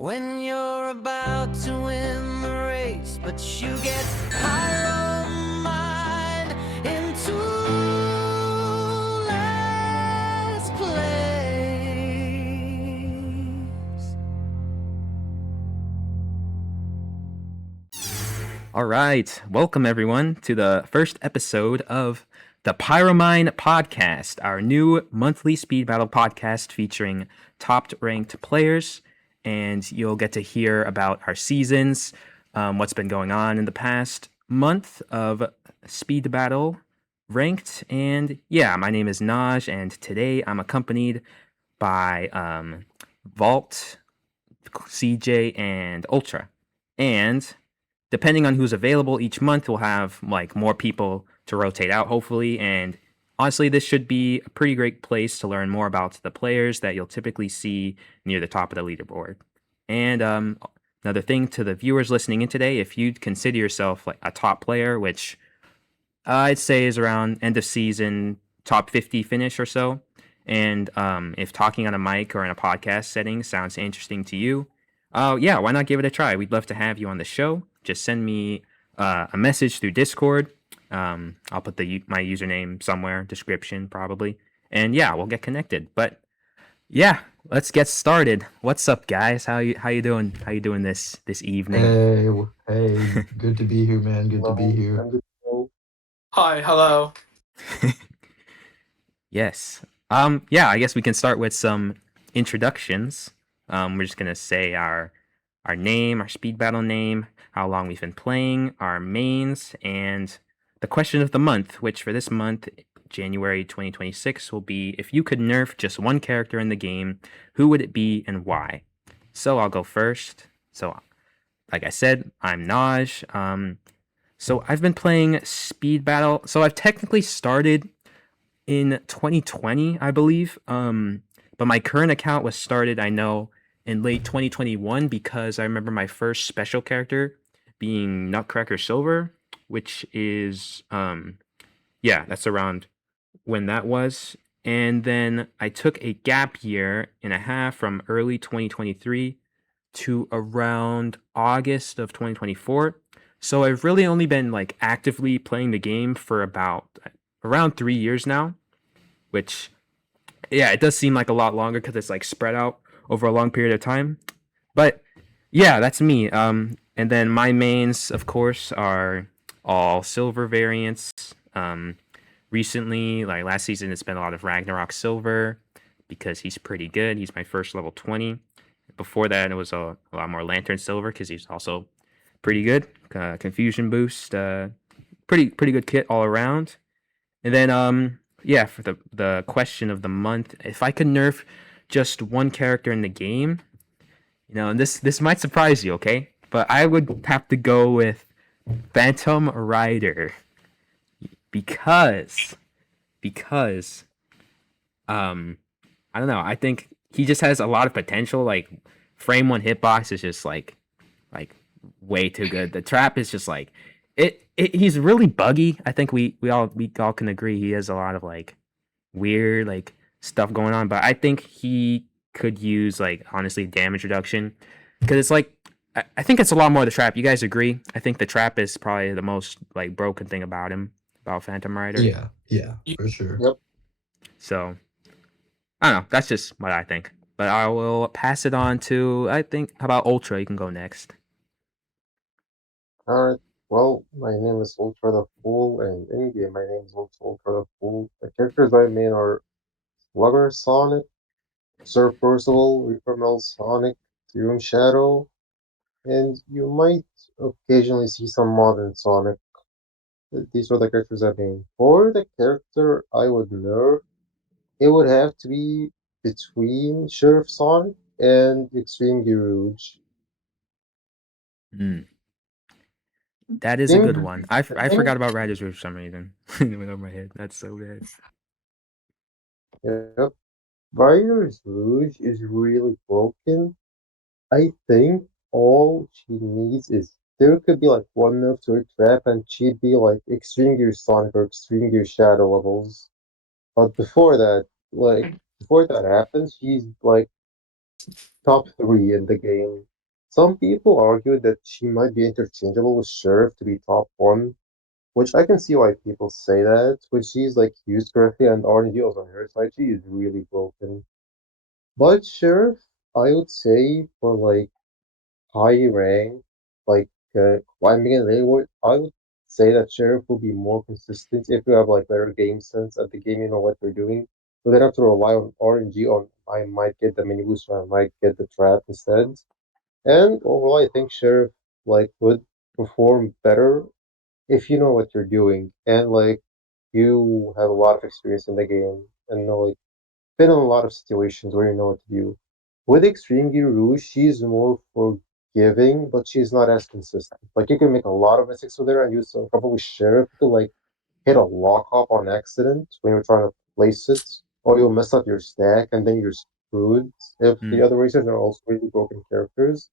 When you're about to win the race, but you get Pyro-Mine into last place. All right, welcome everyone to the first episode of the Pyro-Mine Podcast, our new monthly speed battle podcast featuring top-ranked players, and you'll get to hear about our seasons, what's been going on in the past month of speed battle ranked, and yeah, my name is Naj, and today I'm accompanied by Valt, CJ, and Ultra, and depending on who's available each month, we'll have like more people to rotate out, hopefully. And honestly, this should be a pretty great place to learn more about the players that you'll typically see near the top of the leaderboard. And another thing to the viewers listening in today, if you'd consider yourself like a top player, which I'd say is around end of season top 50 finish or so, and if talking on a mic or in a podcast setting sounds interesting to you, yeah, why not give it a try? We'd love to have you on the show. Just send me a message through Discord. I'll put my username somewhere, description probably, and yeah, we'll get connected. But yeah, let's get started. What's up, guys? How you doing? How you doing this evening? Hey, good to be here, man. Good to be here. Hi, hello. Yes. Yeah, I guess we can start with some introductions. We're just gonna say our name, our speed battle name, how long we've been playing, our mains, and the question of the month, which for this month, January 2026, will be if you could nerf just one character in the game, who would it be and why? So I'll go first. So, like I said, I'm Naj. So I've been playing speed battle. So I've technically started in 2020, I believe. But my current account was started, I know, in late 2021 because I remember my first special character being Nutcracker Silver, which is yeah, that's around when that was. And then I took a gap year and a half from early 2023 to around August of 2024. So I've really only been like actively playing the game for about around 3 years now, which yeah, it does seem like a lot longer because it's like spread out over a long period of time. But yeah, that's me. And then my mains, of course, are all silver variants. Recently, like last season, it's been a lot of Ragnarok Silver because he's pretty good. He's my first level 20. Before that, it was a lot more Lantern Silver because he's also pretty good. Confusion boost, pretty good kit all around. And then yeah, for the question of the month, if I could nerf just one character in the game, you know, and this might surprise you, okay? But I would have to go with Phantom Rider because I don't know, I think he just has a lot of potential. Like frame one hitbox is just like way too good. The trap is just like he's really buggy. I think we all can agree he has a lot of like weird like stuff going on, but I think he could use like honestly damage reduction because it's like I think it's a lot more the trap. You guys agree? I think the trap is probably the most like broken thing about him, about Phantom Rider. Yeah, for sure. Yep. So I don't know. That's just what I think. But I will pass it on to how about Ultra? You can go next. Alright, well, my name is Ultra the Fool, and in game my name is also Ultra the Fool. The characters I made are Slugger Sonic, Sir Percival, Reaper Sonic, Doom Shadow, and you might occasionally see some modern Sonic. These are the characters I made. For the character I would nerf, it would have to be between Sheriff Sonic and Extreme Rouge. That is a good one. I forgot about Riders Rouge for some reason. It went over my head. That's so bad. Yep. Riders Rouge is really broken. I think all she needs is there could be like one nerf to her trap and she'd be like Extreme Gear Sonic or Extreme Gear Shadow levels. But before that, before that happens, she's like top 3 in the game. Some people argue that she might be interchangeable with Sheriff to be top one, which I can see why people say that. When she's like used correctly and RNG on her side, she is really broken. But Sheriff, I would say for like high rank, like climbing and leaderboard, I would say that Sheriff will be more consistent if you have like better game sense at the game, you know what you're doing. You don't have to rely on RNG on I might get the mini boost or I might get the trap instead. And overall, I think Sheriff like would perform better if you know what you're doing and like you have a lot of experience in the game and know like been in a lot of situations where you know what to do. With Extreme Gear Rouge, she's more forgiving, but she's not as consistent. Like you can make a lot of mistakes with her and use a couple with Sheriff to like hit a lock up on accident when you're trying to place it, or you'll mess up your stack and then you're screwed if the Mm, other racers are also really broken characters.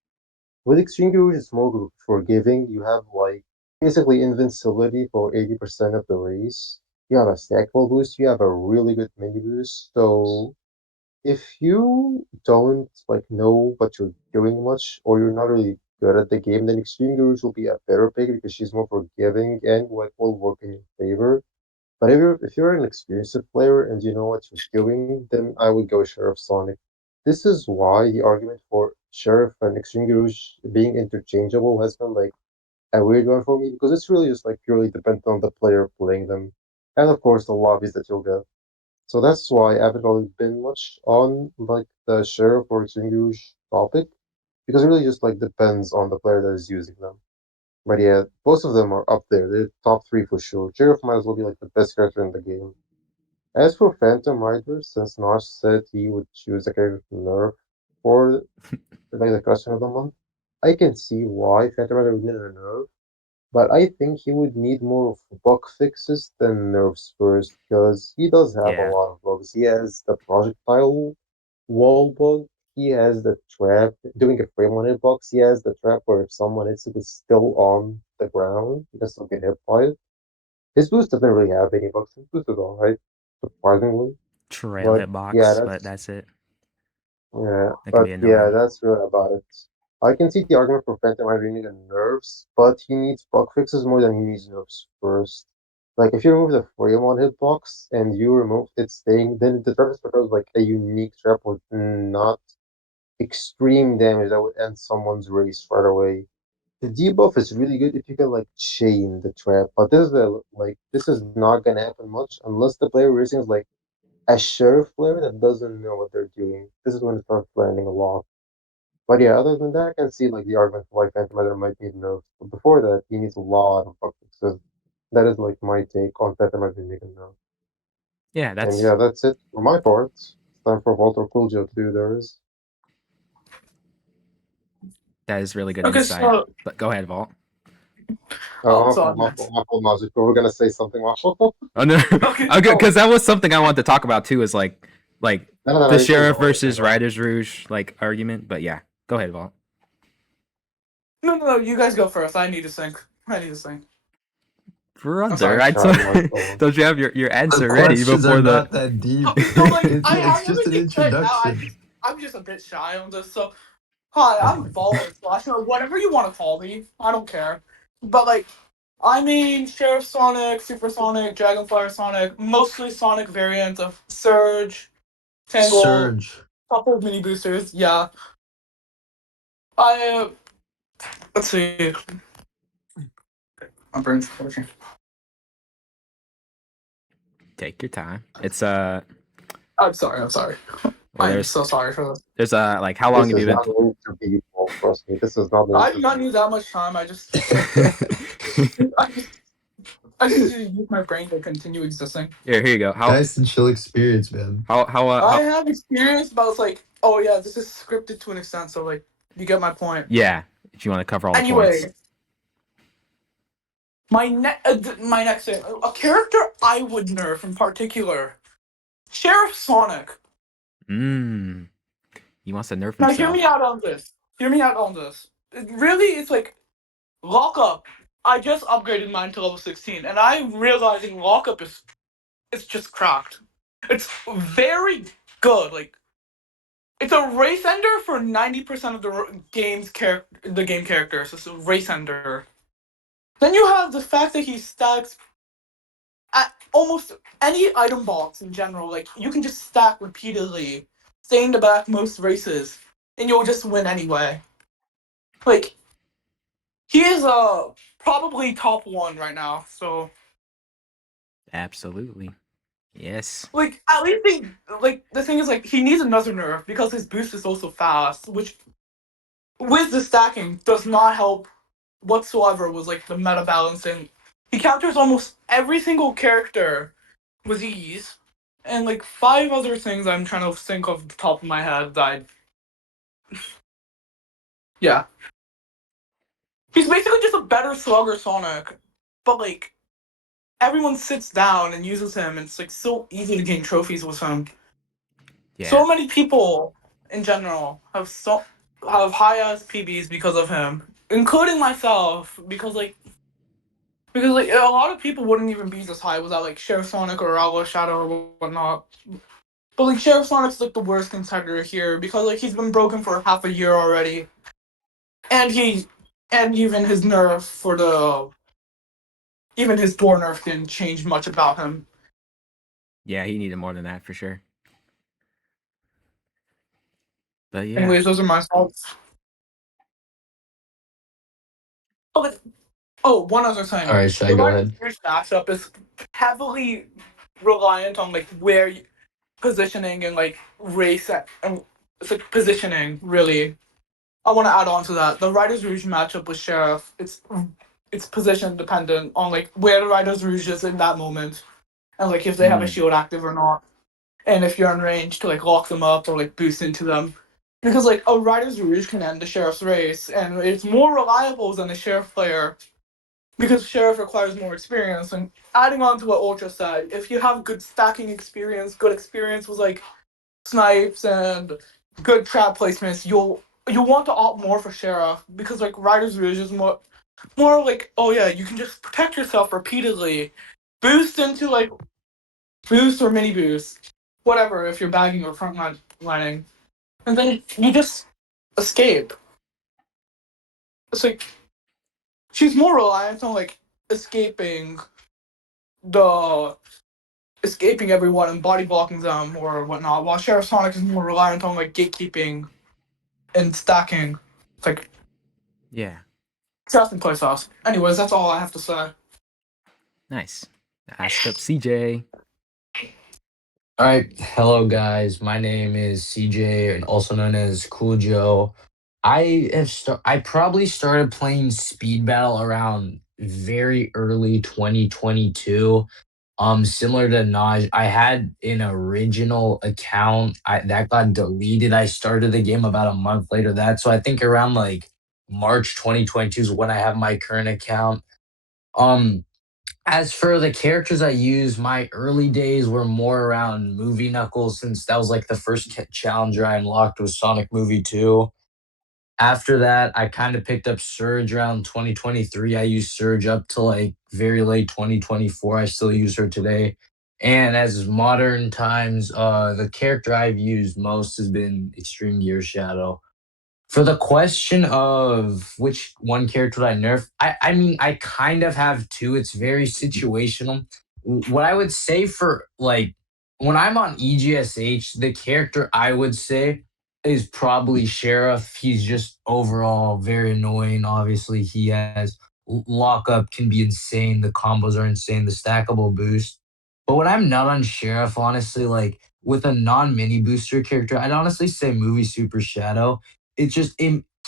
With Extreme Rouge, it's more forgiving. You have like basically invincibility for 80% of the race. You have a stackable boost. You have a really good mini boost. So if you don't like know what you're doing much, or you're not really good at the game, then Extreme Gurus will be a better pick because she's more forgiving and like will work in your favor. But if you're an experienced player and you know what you're doing, then I would go Sheriff Sonic. This is why the argument for Sheriff and Extreme Gurus being interchangeable has been like a weird one for me because it's really just like purely dependent on the player playing them. And of course the lobbies that you'll get. So that's why I haven't really been much on like the Sheriff or Extinguish topic because it really just like depends on the player that is using them. But yeah, both of them are up there. They're top three for sure. Sheriff might as well be like the best character in the game. As for Phantom Rider, since Nosh said he would choose a character from Nerf for like the question of the month, I can see why Phantom Rider would need a Nerf, but I think he would need more of bug fixes than nerfs first, because he does have a yeah, lot of bugs. He has the projectile wall bug, he has the trap, doing a frame on hitbox, he has the trap where if someone hits it, it's still on the ground, he can still get hit by it. His boost doesn't really have any bugs, his boost is alright, surprisingly. trail But yeah, hitbox, but that's that's it. yeah, That can but be yeah, annoying. that's really about it. I can see the argument for Phantom Rider needing nerfs, but he needs bug fixes more than he needs nerfs first. Like if you remove the frame on hitbox and you remove it staying, then the trap becomes like a unique trap with not extreme damage that would end someone's race right away. The debuff is really good if you can like chain the trap, but this is not gonna happen much unless the player racing is like a sheriff player that doesn't know what they're doing. This is when it starts landing a lot. But yeah, other than that, I can see like the argument for why Phantom Rider might need nerfs. But before that, he needs a lot of bug fixes. That is like my take on Phantom Rider needing nerfs. Yeah, And that's yeah, that's it for my part. It's time for Walter Cooljo to do theirs. that is really good Okay, insight. so But go ahead, Vault. oh, Waffle, so waffle, waffle, Magic. We're gonna say something, waffle. Oh no, okay, okay, so because that was something I wanted to talk about too. Is like No, no, no, the you can sheriff go. You can versus go. Riders Rouge like argument. But yeah, go ahead, Vault. no, you guys go first. I need to think. I need to think. I'm Brother, sorry. I All right, told Mark, go on. don't you have your The answer ready questions are before the not that deep. So like, I It's just an everything right now. introduction. I'm just a bit shy on this. So hi, Oh I'm my Vol or Slash or whatever you want to call me. I don't care. But like, I mean, Sheriff Sonic, Supersonic, Dragonflyer Sonic, mostly Sonic variant of Surge, Tangle, Surge. couple of mini boosters. Yeah, I let's see. My brain's working. take your time. It's I'm sorry. I'm sorry. well I am there's so sorry for this. there's like how long This have you is been? not going to be equal, trust me. This is not going I to do be not need that much time. I just, I just need to use my brain to continue existing. Here you go. Nice and chill experience, man. I How have experience, but it's like, oh yeah, this is scripted to an extent. So like, you get my point. yeah, if you want to cover all the points. Anyway, my next thing, a character I would nerf in particular, Sheriff Sonic. Mmm. He wants to nerf Now hear me himself. out on this. Hear me out on this. It's like lockup. I just upgraded mine to level 16, and I'm realizing lockup is it's just cracked. It's very good. Like It's a race ender for 90% of the game characters. It's a race ender. Then you have the fact that he stacks at almost any item box in general. Like you can just stack repeatedly, stay in the back most races, and you'll just win anyway. Like he is probably top 1 right now. So Absolutely. Yes. like at least the thing is like he needs another nerf because his boost is also fast, which with the stacking does not help whatsoever with like the meta balancing. He counters almost every single character with ease, and like 5 other things I'm trying to think off the top of my head that yeah. He's basically just a better slugger Sonic, but like everyone sits down and uses him, and it's like so easy to gain trophies with him. Yeah. So many people in general have high ass PBs because of him, including myself, because a lot of people wouldn't even be this high without like Sheriff Sonic or Aloe Shadow or whatnot. But like Sheriff Sonic's like the worst contender here because like he's been broken for half a year already, and even his nerf for the even his door nerf didn't change much about him. Yeah, he needed more than that for sure. But yeah. Anyways, those are my thoughts. One other thing. All right, Shay, go ahead. Your matchup is heavily reliant on like where positioning and like race and it's like positioning really. I want to add on to that. The Riders Rouge matchup with Sheriff, it's position dependent on like where the Riders Rouge is in that moment, and like if they have a shield active or not, and if you're in range to like lock them up or like boost into them. Because like a Riders Rouge can end the Sheriff's race, and it's more reliable than a Sheriff player because Sheriff requires more experience. And adding on to what Ultra said, if you have good stacking experience, good experience with like snipes and good trap placements, you'll want to opt more for Sheriff because like Riders Rouge is more like, oh yeah, you can just protect yourself repeatedly, boost into like boost or mini boost, whatever if you're bagging or lining, and then you just escape. It's like she's more reliant on like escaping everyone and body blocking them or whatnot, while Sheriff Sonic is more reliant on like gatekeeping and stacking. It's like Yeah. trust and play sauce. Anyways, that's all I have to say. Nice. Ask up CJ. All right, hello guys. My name is CJ, and also known as Cool Joe. I probably started playing Speed Battle around very early 2022. Similar to Naj, I had an original account that got deleted. I started the game about a month later that, so I think around like March 2022 is when I have my current account. Um, as for the characters I use, my early days were more around Movie Knuckles since that was like the first challenger I unlocked was Sonic Movie 2. After that, I kind of picked up Surge around 2023. I used Surge up to like very late 2024. I still use her today. And as modern times, the character I've used most has been Extreme Gear Shadow. For the question of which one character would I nerf, I mean, I kind of have two. It's very situational. What I would say for like when I'm on EGSH, the character I would say is probably Sheriff. He's just overall very annoying. Obviously, he has lockup can be insane. The combos are insane. The stackable boost. But when I'm not on Sheriff, honestly, like with a non-mini booster character, I'd honestly say Movie Super Shadow. It's just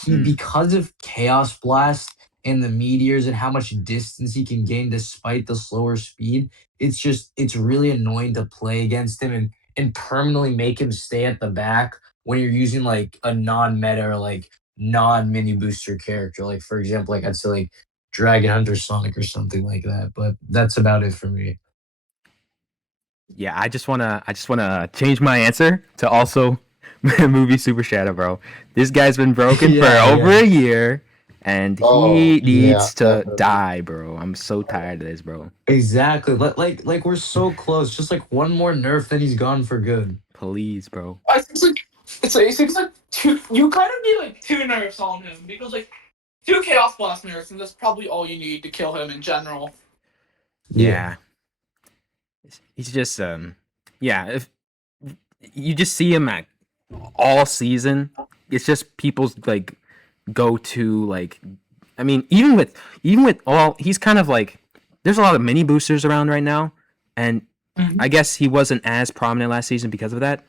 because of Chaos Blast and the meteors and how much distance he can gain despite the slower speed. It's really annoying to play against him and permanently make him stay at the back when you're using like a non-meta or like non-mini booster character. Like for example, like I'd say like Dragon Hunter Sonic or something like that. But that's about it for me. Yeah, I just wanna change my answer to also Movie Super Shadow, bro. This guy's been broken for over a year, and he needs to definitely. die, bro. I'm so tired of this, bro. Exactly. Like we're so close. Just like one more nerf, then he's gone for good. Please, bro. I think it seems like two. You kind of need like two nerfs on him because like two Chaos Blast nerfs, and that's probably all you need to kill him in general. Yeah. He's just yeah, if you just see him at all season, it's just people's like go to like I mean, even with all he's kind of like there's a lot of mini boosters around right now, and I guess he wasn't as prominent last season because of that.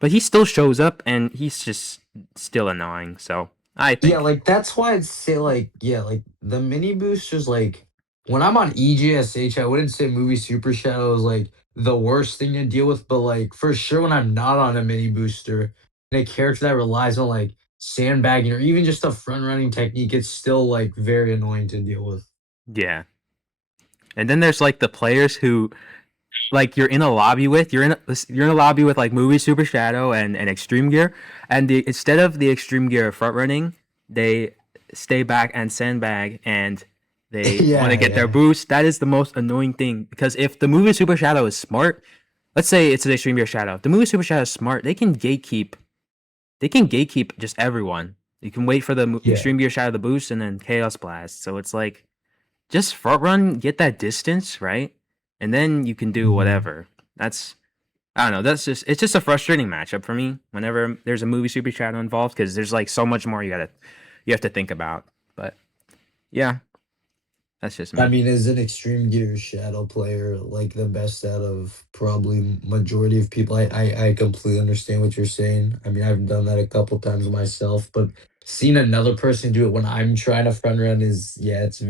But he still shows up and he's just still annoying. So I think Yeah, like that's why I'd say like like the mini boosters like when I'm on EGSH, I wouldn't say movie Super Shadow is like the worst thing to deal with, but like for sure when I'm not on a mini booster and a character that relies on like sandbagging or even just a front running technique, it's still like very annoying to deal with. yeah. And then there's like the players who like you're in a lobby with you're in a lobby with like movie Super Shadow and Extreme Gear, and instead of the Extreme Gear front running, they stay back and sandbag and they want to get their boost. That is the most annoying thing because if the movie Super Shadow is smart, let's say it's an Extreme Gear Shadow, if the movie Super Shadow is smart, they can gatekeep just everyone. You can wait for the Extreme Gear Shadow to boost and then Chaos Blast. So it's like just front run, get that distance, right? And then you can do whatever. That's I don't know. It's just a frustrating matchup for me whenever there's a movie Super Shadow involved because there's like so much more you have to think about. But yeah, that's just me. I mean, as an Extreme Gear Shadow player, like the best out of probably majority of people, I completely understand what you're saying. I mean, I've done that a couple times myself, but seeing another person do it when I'm trying to front run is, it's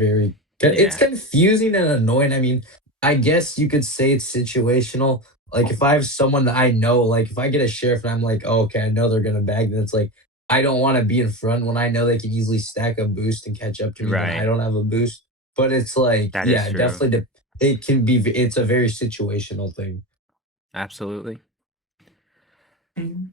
it's confusing and annoying. I mean, I guess you could say it's situational. Like if I have someone that I know, like if I get a sheriff and I'm like, oh, okay, I know they're gonna bag, then it's like I don't want to be in front when I know they can easily stack a boost and catch up to me when I Right. don't have a boost. But it's like, That is true. definitely. It can be. It's a very situational thing. Absolutely. And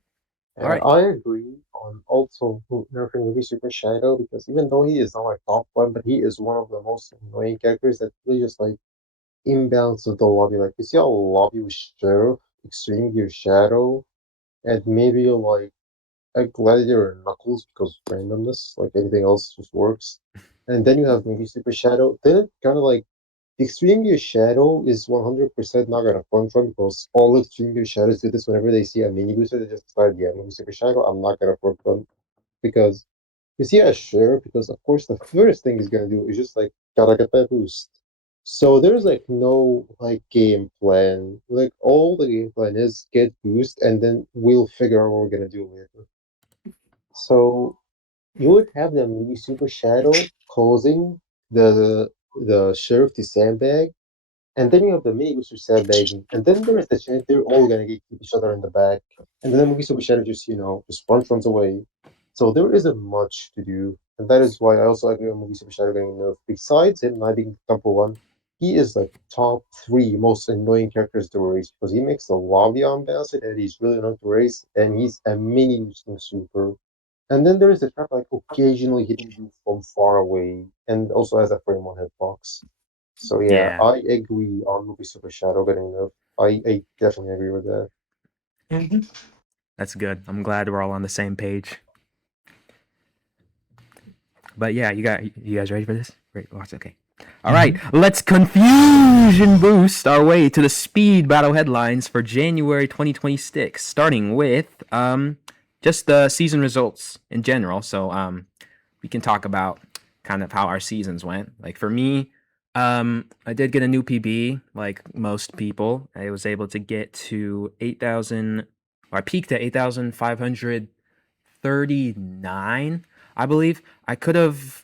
Alright. I agree on also nerfing movie Super Shadow because even though he is not my top one, but he is one of the most annoying characters that really just like imbalances the lobby. Like you see how lobby with Sheriff, Extreme Gear Shadow, and maybe like a Gladiator and Knuckles because randomness, like anything else just works. And then you have maybe Super Shadow. Then it kind of like the Extreme Gear Shadow is 100% not gonna front run because all Extreme Gear Shadows do this whenever they see a mini booster, they just decide, yeah, maybe Super Shadow, I'm not gonna front run because you see a share because of course the first thing he's gonna do is just like gotta get that boost. So there's like no like game plan. Like all the game plan is get boost and then we'll figure out what we're gonna do later. So you would have them maybe Super Shadow causing the sheriff to sandbag, and then you have the mini booster sandbagging, and then there is the chance they're all gonna get each other in the back, and then the movie Super Shadow just just runs away. So there isn't much to do, and that is why I also agree on movie Super Shadow getting nerfed. Besides him not being number one, he is like top three most annoying characters to race because he makes the lobby unbalanced and he's really annoying to race, and he's a mini boosting super. And then there is the trap like occasionally hitting you from far away, and also has a frame one hitbox. So yeah, Yeah. I agree on Movie Super Shadow getting nerfed. I definitely agree with that. That's good. I'm glad we're all on the same page. But yeah, you guys ready for this? Great. Watch. Okay. All right, let's confusion boost our way to the speed battle headlines for January 2026, starting with just the season results in general. So we can talk about kind of how our seasons went. Like for me, I did get a new PB, like most people. I was able to get to 8,000. I peaked at 8,539, I believe. I could have.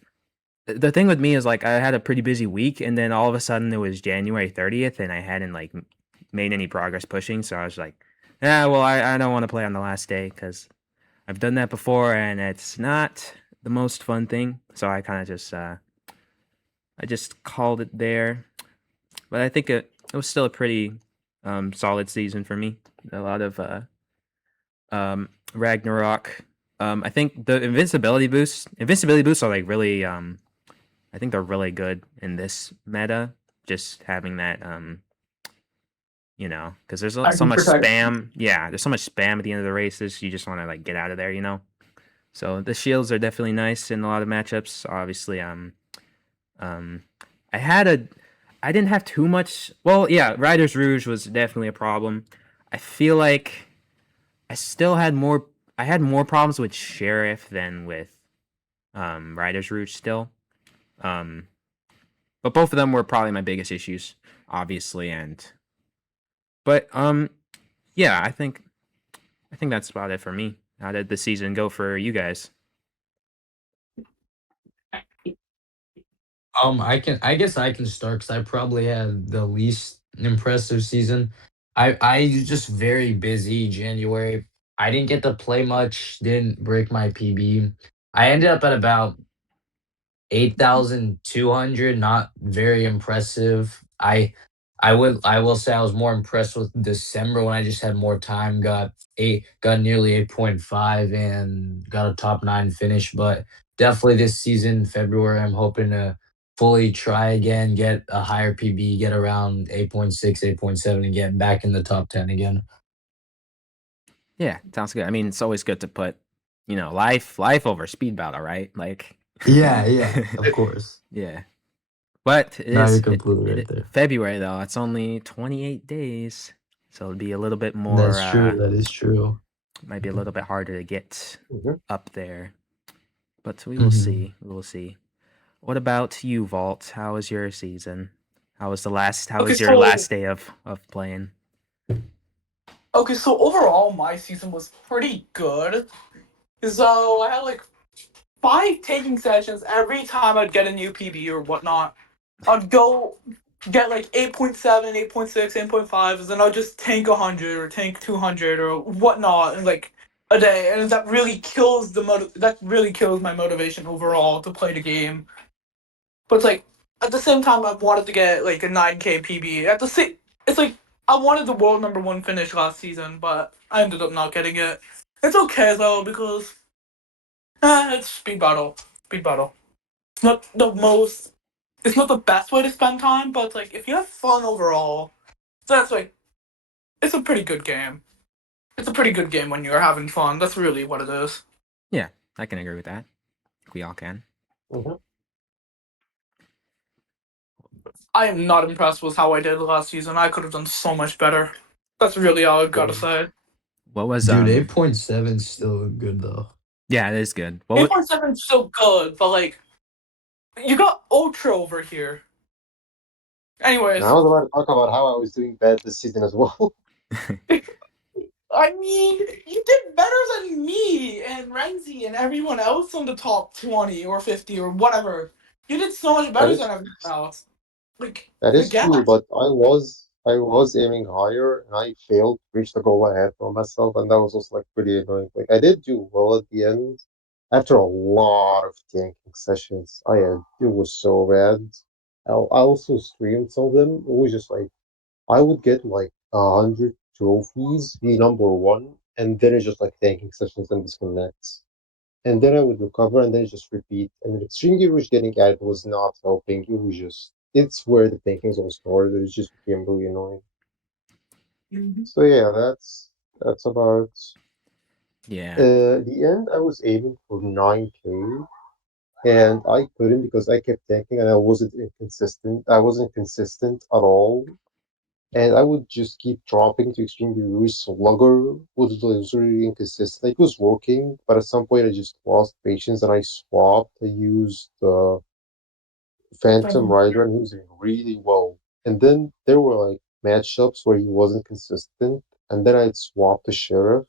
The thing with me is like I had a pretty busy week, and then all of a sudden it was January 30th, and I hadn't like made any progress pushing. So I was like, yeah, well, I don't want to play on the last day because I've done that before, and it's not the most fun thing. So I kind of just I just called it there. But I think it was still a pretty solid season for me. A lot of Ragnarok. I think the invincibility boosts are like really I think they're really good in this meta. Just having that because there's I so can much protect. spam. Yeah, there's so much spam at the end of the races. You just want to like get out of there. So the shields are definitely nice in a lot of matchups. Obviously, um, I had a, I didn't have too much. Well, yeah, Riders Rouge was definitely a problem. I feel like I still had more. I had more problems with Sheriff than with Riders Rouge still. Um, but both of them were probably my biggest issues, obviously. But yeah, I think that's about it for me. How did the season go for you guys? I guess I can start because I probably had the least impressive season. I was just very busy January. I didn't get to play much, didn't break my PB. I ended up at about 8,200, not very impressive. I will say I was more impressed with December when I just had more time, got nearly 8.5 and got a top 9 finish, but definitely this season, February, I'm hoping to fully try again, get a higher PB, get around 8.6, 8.7 and get back in the top 10 again. Yeah, sounds good. I mean, it's always good to put, life over speed battle, right? Like, Yeah, of course. yeah. But it No, you're is completely right there. February though. It's only 28 days, so it'll be a little bit more. That's true. That is true. Might be a little bit harder to get Mhm. up there, but we will Mhm. see. We will see. What about you, Vault? How was your season? How Okay, was your so last day of playing? overall, my season was pretty good. So I had like 5 taking sessions every time I'd get a new PB or whatnot. I'd go get like 8.7, 8.6, 8.5, and then I'll just tank 100 or tank 200 or whatnot in like a day, and that really kills my motivation overall to play the game. But it's like at the same time, I wanted to get like a 9K PB. It's like I wanted the world #1 finish last season, but I ended up not getting it. It's okay though because it's speed battle. Speed battle. It's not the most it's not the best way to spend time, but like if you have fun overall, that's like it's a pretty good game. It's a pretty good game when you're having fun. That's really what it is. Yeah, I can agree with that. I think we all can. Mhm. I am not impressed with how I did last season. I could have done so much better. That's really all I've got to Same. say. What was Dude, 8.7 is still good though. Yeah, it is good. What was 8.7 is still good, but like you got Ultra over here. And I Anyways, was about to talk about how I was doing bad this season as well. I mean, you did better than me and Renzi and everyone else on the top 20 or 50 or whatever. You did so much That better than is everyone else. Like, that is forget. true, but I was aiming higher and I failed to reach the goal I had for myself, and that was also like pretty annoying. Like I did do well at the end after a lot of tanking sessions. It was so bad. I also streamed some of them. It was just like I would get like 100 trophies, be #1, and then it's just like tanking sessions and disconnects. And then I would recover and then it just repeat. And the extreme gear was getting added was not helping. It's where the tankings all started. It just became really annoying. Mhm. So yeah, that's about yeah. the end. I was aiming for 9K and I couldn't because I kept tanking and I wasn't inconsistent. I wasn't consistent at all. And I would just keep dropping to extremely Rouge Slugger was really inconsistent. Like, it was working, but at some point I just lost patience and I swapped. I used Phantom Rider and he was doing really well. And then there were like matchups where he wasn't consistent, and then I'd swap to Sheriff,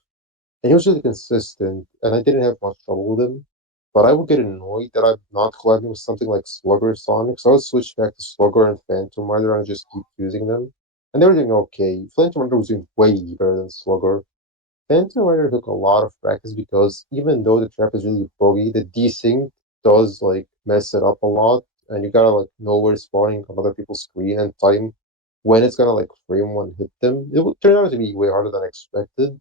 and he was really consistent, and I didn't have much trouble with him. But I would get annoyed that I'm not collabing with something like Slugger or Sonic, so I would switch back to Slugger and Phantom Rider and just keep using them. And they were doing okay. Phantom Rider was doing way better than Slugger. Phantom Rider took a lot of practice because even though the trap is really buggy, the desync does like mess it up a lot, and you gotta like know where it's spawning on other people's screen and time when it's gonna like frame one hit them. It would turn out to be way harder than expected.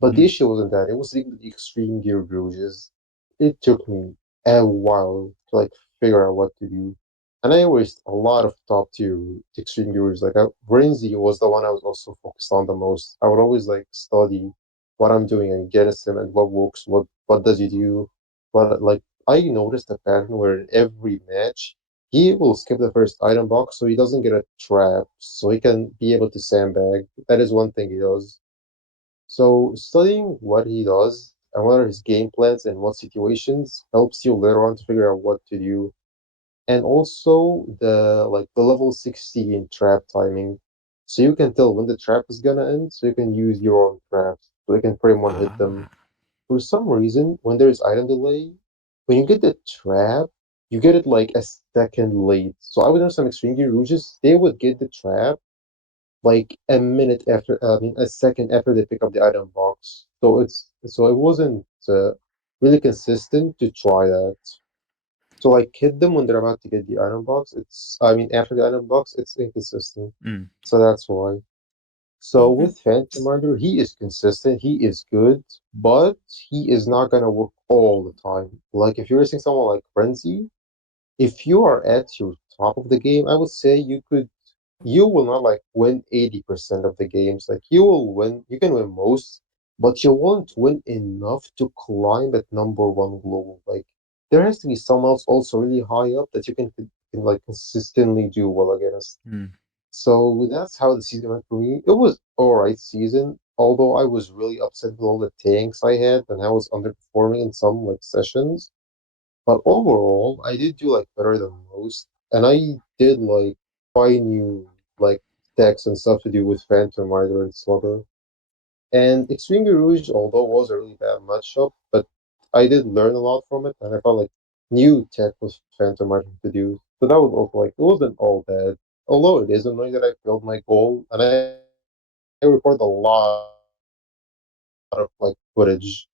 But the Mm. issue wasn't that; it was the extreme gear bruises. It took me a while to like figure out what to do. And I raced a lot of top tier extreme heroes. Like Renzi was the one I was also focused on the most. I would always like study what I'm doing against him and what works, what does he do. But like I noticed a pattern where in every match he will skip the first item box so he doesn't get a trap, so he can be able to sandbag. That is one thing he does. So studying what he does and what are his game plans and what situations helps you later on to figure out what to do. And also the level 16 trap timing. So you can tell when the trap is gonna end, so you can use your own traps. So you can pretty much hit them. Ah. For some reason, when there's item delay, when you get the trap, you get it like a second late. So I would know some extreme gear Rouges, they would get the trap like a minute after, I mean, a second after they pick up the item box. So it wasn't really consistent to try that. So like hit them when they're about to get the item box. I mean, after the item box, it's inconsistent. Mm. So that's why. So with Phantom Rider, he is consistent, he is good, but he is not gonna work all the time. Like if you're racing someone like Frenzy, if you are at your top of the game, I would say you will not like win 80% of the games. Like you can win most, but you won't win enough to climb at number one global. Like there has to be someone else also really high up that you can like consistently do well against. Mm. So that's how the season went for me. It was alright season, although I was really upset with all the tanks I had and I was underperforming in some like sessions. But overall, I did do like better than most, and I did like find new like decks and stuff to do with Phantom Rider and Slugger. And Extreme Rouge, although was a really bad matchup, but I did learn a lot from it, and I found like new tech with Phantom Rider to do. So that was also like it wasn't all bad. Although it is annoying that I failed my goal, and I record a lot of like footage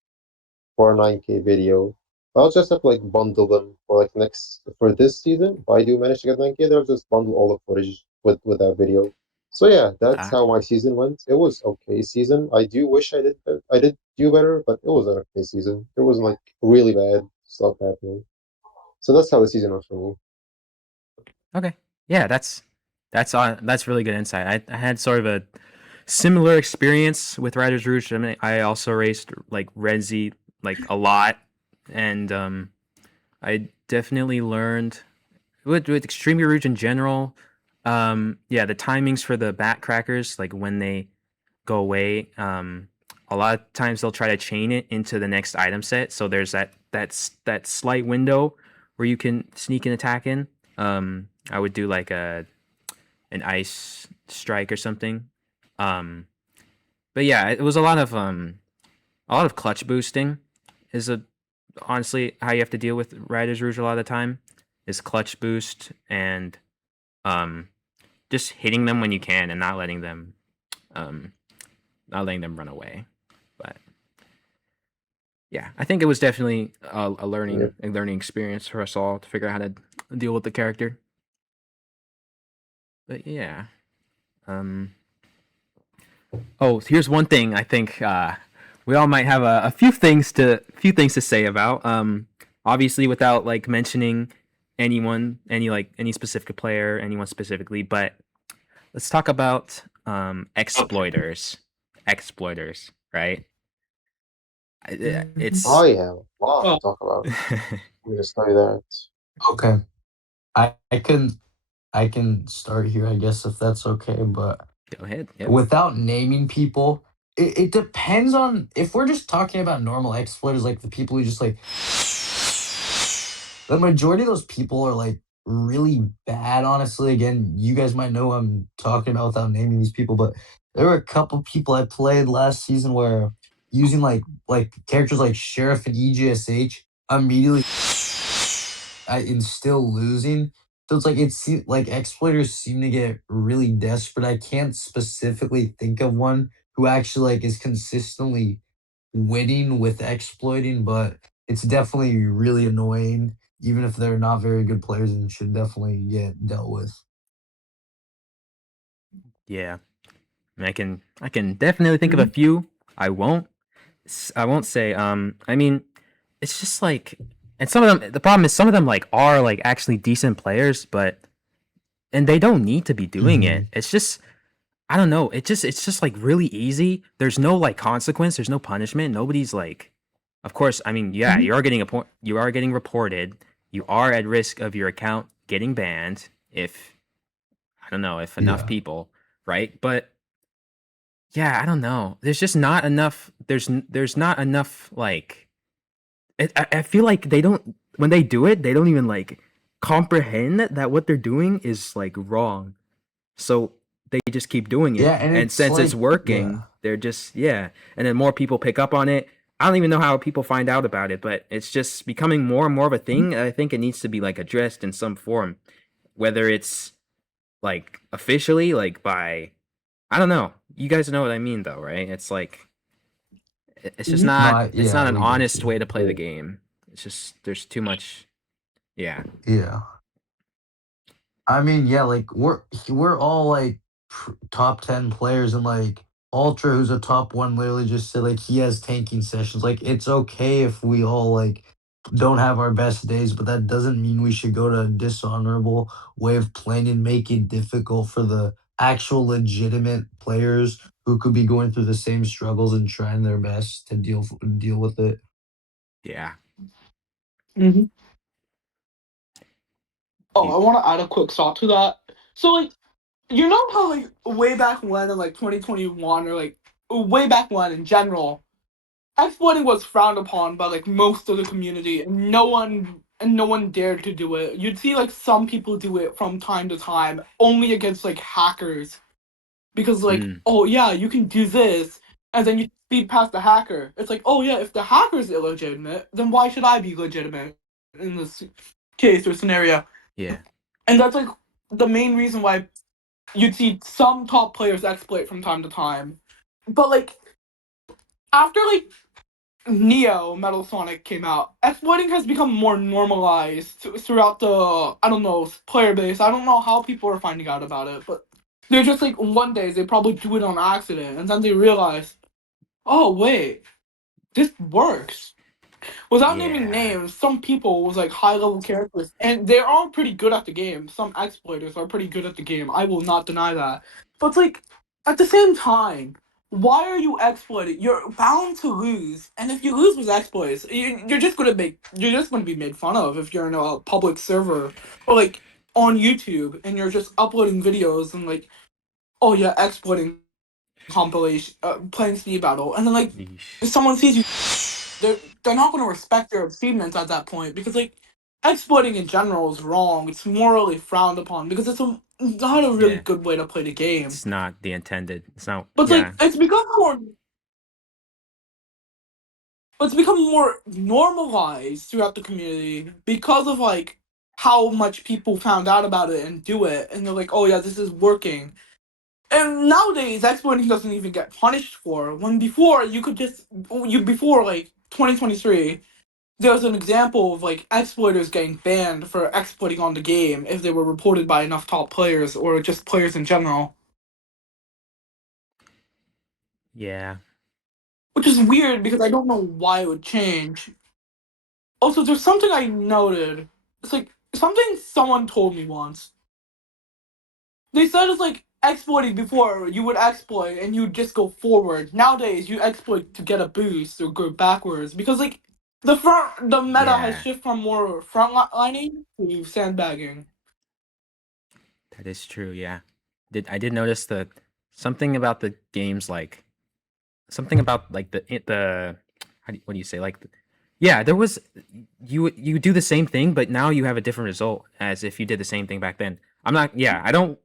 for a 9K video. I'll just have to like bundle them for like for this season. If I do manage to get 9K, then I'll just bundle all the footage with that video. So yeah, that's how my Ah. season went. It was okay season. I do wish I did do better, but it was an okay season. It wasn't like really bad stuff happening. So that's how the season went for me. Okay. Yeah, that's really good insight. I had sort of a similar experience with Riders Rouge. I mean, I also raced like Renzi like a lot, and I definitely learned with Extreme Rouge in general. Yeah, the timings for the bat crackers, like when they go away, a lot of times they'll try to chain it into the next item set. So there's that slight window where you can sneak an attack in. I would do like an ice strike or something. Um, but yeah, it was a lot of clutch boosting is a honestly how you have to deal with Riders Rouge a lot of the time is clutch boost and um just hitting them when you can and um not letting them run away. But yeah, I think it was definitely Yep. a learning experience for us all to figure out how to deal with the character. But yeah. Um oh, here's one thing I think we all might have a few things to say about. Obviously without like mentioning any specific player, anyone specifically, but let's talk about exploiters. Exploiters, right? It's I have a lot to Oh, talk about. I'm gonna study that. Okay. I can start here, I guess, if that's okay. But go ahead. Yep. without naming people, it depends on if we're just talking about normal exploiters, like the people who just like the majority of those people are like really bad, honestly. Again, you guys might know who I'm talking about without naming these people, but there were a couple people I played last season where using like characters like Sheriff and EGSH immediately and still losing. So it's like like exploiters seem to get really desperate. I can't specifically think of one who actually like is consistently winning with exploiting, but it's definitely really annoying, even if they're not very good players and should definitely get dealt with. Yeah. And I can definitely think of a few. I won't I won't say I mean it's just like And some of them, the problem is some of them like are like actually decent players, and they don't need to be doing it. It's just, I don't know. It's just like really easy. There's no like consequence. There's no punishment. Nobody's like, of course. I mean, yeah, Mhm. you are getting you are getting reported. You are at risk of your account getting banned if, I don't know, if enough Yeah. people, right? But yeah, I don't know. There's just not enough. There's not enough like. I feel like they don't, when they do it, they don't even like comprehend that what they're doing is like wrong. So they just keep doing it. Yeah, and And it's since it's like, yeah. working, they're just, yeah. And then more people pick up on it. I don't even know how people find out about it, but it's just becoming more and more of a thing. I think it needs to be like addressed in some form, whether it's like officially, like by, I don't know. You guys know what I mean though, right? It's like, it's just Mhm. No, not, it's yeah, not an we get honest you. way to play the Yeah. game. It's just, there's too much, yeah. Yeah. I mean, yeah, like we're all like top 10 players, and like Ultra, who's a top one, literally just said like he has tanking sessions. Like it's okay if we all like don't have our best days, but that doesn't mean we should go to a dishonorable way of playing and make it difficult for the actual legitimate players who could be going through the same struggles and trying their best to deal with it. Yeah. Mhm. Oh, You, I want to add a quick thought to that. So, like, you know how, like, way back when in, like, 2021, or, like, way back when in general, exploiting was frowned upon by, like, most of the community, and no one dared to do it. You'd see, like, some people do it from time to time, only against, like, hackers. Because, like, mm, oh, yeah, you can do this, and then you speed past the hacker. It's like, oh, yeah, if the hacker's illegitimate, then why should I be legitimate in this case or scenario? yeah. And that's, like, the main reason why you'd see some top players exploit from time to time. But, like, after, like, Neo Metal Sonic came out, exploiting has become more normalized throughout the, I don't know, player base. I don't know how people are finding out about it, but they're just like, one day they probably do it on accident, and then they realize, oh, wait, this works. Without naming Yeah. names, some people with like high level characters, and they are pretty good at the game. Some exploiters are pretty good at the game. I will not deny that. But it's like, at the same time, why are you exploiting? You're bound to lose, and if you lose with exploits, you're just gonna be made fun of if you're in a public server or like on YouTube and you're just uploading videos and like, oh yeah, exploiting compilation, playing speed battle, and then like if Yeesh. someone sees you, they're not going to respect your achievements at that point because like exploiting in general is wrong. It's morally frowned upon because not a really Yeah. good way to play the game. It's not the intended. It's not, But it's like yeah. it's become more normalized throughout the community because of like how much people found out about it and do it, and they're like, oh yeah, this is working. And nowadays, exploiting doesn't even get punished for. When before, you could just you before like 2023, there was an example of like exploiters getting banned for exploiting on the game if they were reported by enough top players or just players in general, Yeah. which is weird because I don't know why it would change. Also, there's something I noted. It's like something someone told me once. They said it's like exploiting before you would exploit and you just go forward. Nowadays you exploit to get a boost or go backwards because like the meta has Yeah. shifted from more frontlining to sandbagging. That is true. Yeah. I did notice the something about the games, like something about like the what do you say, like yeah, there was, you do the same thing but now you have a different result as if you did the same thing back then. I'm not, yeah, I don't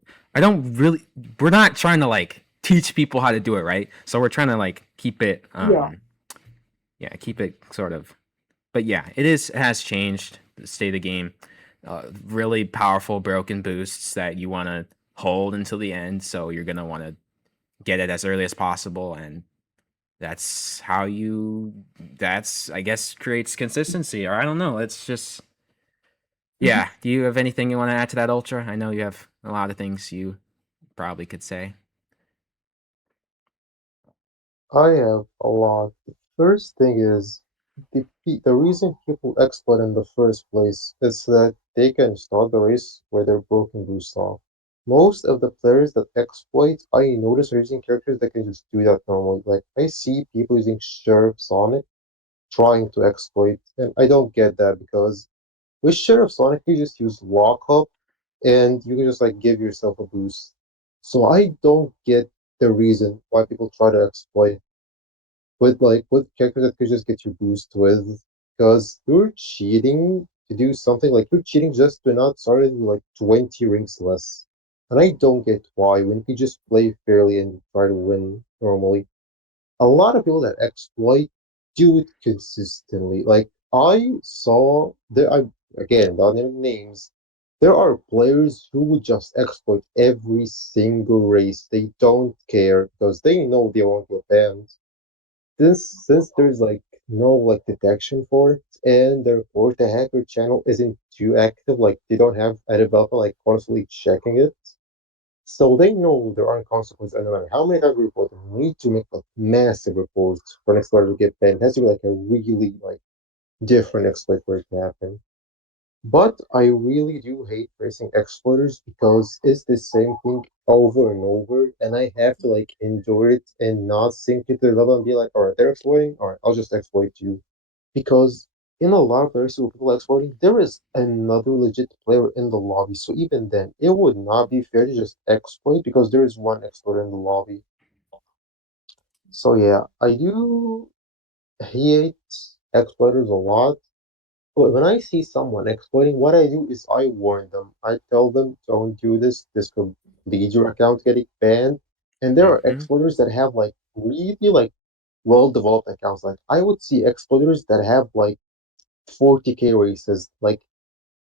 really, we're not trying to like teach people how to do it, right? So we're trying to like keep it Yeah. yeah, keep it sort of, but yeah, it has changed the state of the game. Really powerful broken boosts that you want to hold until the end, so you're gonna want to get it as early as possible, and that's how you, that's, I guess, creates consistency, or I don't know, it's just, Mhm. yeah. Do you have anything you want to add to that, Ultra? I know you have a lot of things you probably could say. I have a lot. The first thing is the reason people exploit in the first place is that they can start the race where their broken boost off. Most of the players that exploit, I notice, are using characters that can just do that normally. Like I see people using Sheriff Sonic trying to exploit, and I don't get that because with Sheriff Sonic you just use lock up and you can just like give yourself a boost. So I don't get the reason why people try to exploit with characters that could just get you boost with, because you're cheating to do something like you're cheating just to not start with like 20 ranks less. And I don't get why when you just play fairly and try to win normally. A lot of people that exploit do it consistently. Like I saw there I again without naming names, there are players who would just exploit every single race. They don't care because they know they won't get banned. Since there's like no like detection for it, and therefore the hacker channel isn't too active, like they don't have a developer like constantly checking it. So they know there aren't consequences no matter how many times we report them. We need to make like massive reports for an exploit to get banned. It has to be like a really like different exploit for it to happen. But I really do hate racing exploiters because it's the same thing over and over, and I have to like endure it and not sink into the level and be like, all right, they're exploiting, all right, I'll just exploit you. Because in a lot of races where people are exploiting, there is another legit player in the lobby. So even then, it would not be fair to just exploit because there is one exploiter in the lobby. So yeah, I do hate exploiters a lot. But when I see someone exploiting, what I do is I warn them. I tell them, don't do this. This could lead your account getting banned. And there are Mm-hmm. exploiters that have like really like well-developed accounts. Like I would see exploiters that have like 40K races. Like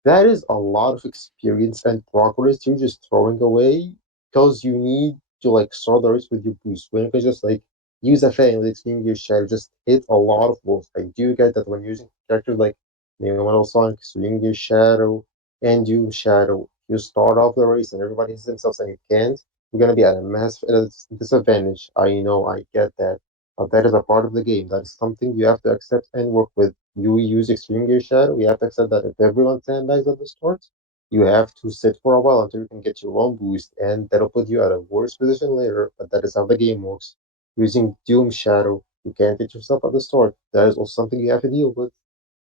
that is a lot of experience and progress you're just throwing away because you need to like start the race with your boost. When you can just like use a fan with Extinguish Shadow, just hit a lot of walls. I do get that when using characters like Metal Sonic, Extinguish Shadow, and Doom Shadow, you start off the race and everybody hits themselves and you can't, you're gonna be at a massive disadvantage. I know, I get that. But that is a part of the game. That is something you have to accept and work with. You use Extreme Gear Shadow, you have to accept that if everyone sandbags at the start, you have to sit for a while until you can get your own boost, and that'll put you at a worse position later, but that is how the game works. Using Doom Shadow, you can't hit yourself at the start. That is also something you have to deal with.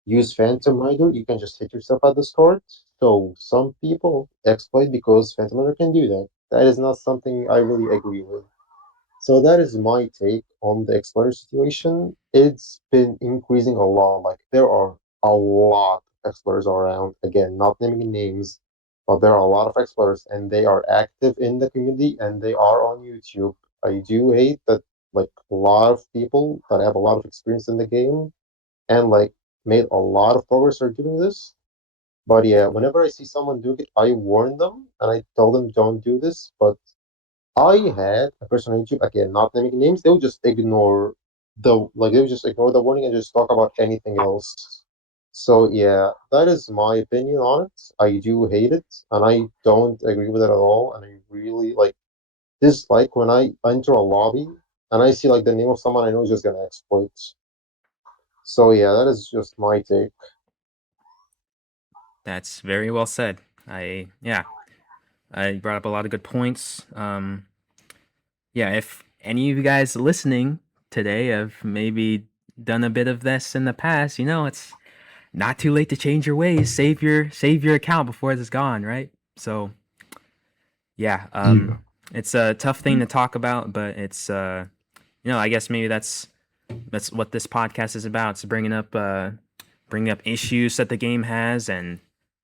Use Phantom Rider, you can just hit yourself at the start. So some people exploit because Phantom Rider can do that. That is not something I really agree with. So that is my take on the exploiter situation. It's been increasing a lot. Like there are a lot of exploiters around. Again, not naming names, but there are a lot of exploiters, and they are active in the community and they are on YouTube. I do hate that like a lot of people that have a lot of experience in the game and like made a lot of progress are doing this. But yeah, whenever I see someone doing it, I warn them and I tell them don't do this. But I had a person on YouTube, again, not naming names, they would just ignore they would just ignore the warning and just talk about anything else. So yeah, that is my opinion on it. I do hate it, and I don't agree with it at all. And I really like dislike when I enter a lobby and I see like the name of someone I know is just gonna exploit. So yeah, that is just my take. That's very well said. Yeah, I brought up a lot of good points. Yeah, if any of you guys listening today have maybe done a bit of this in the past, it's not too late to change your ways. Save your account before it's gone, right? So yeah, Yeah. it's a tough thing to talk about, but it's I guess maybe that's what this podcast is about. It's bringing up issues that the game has and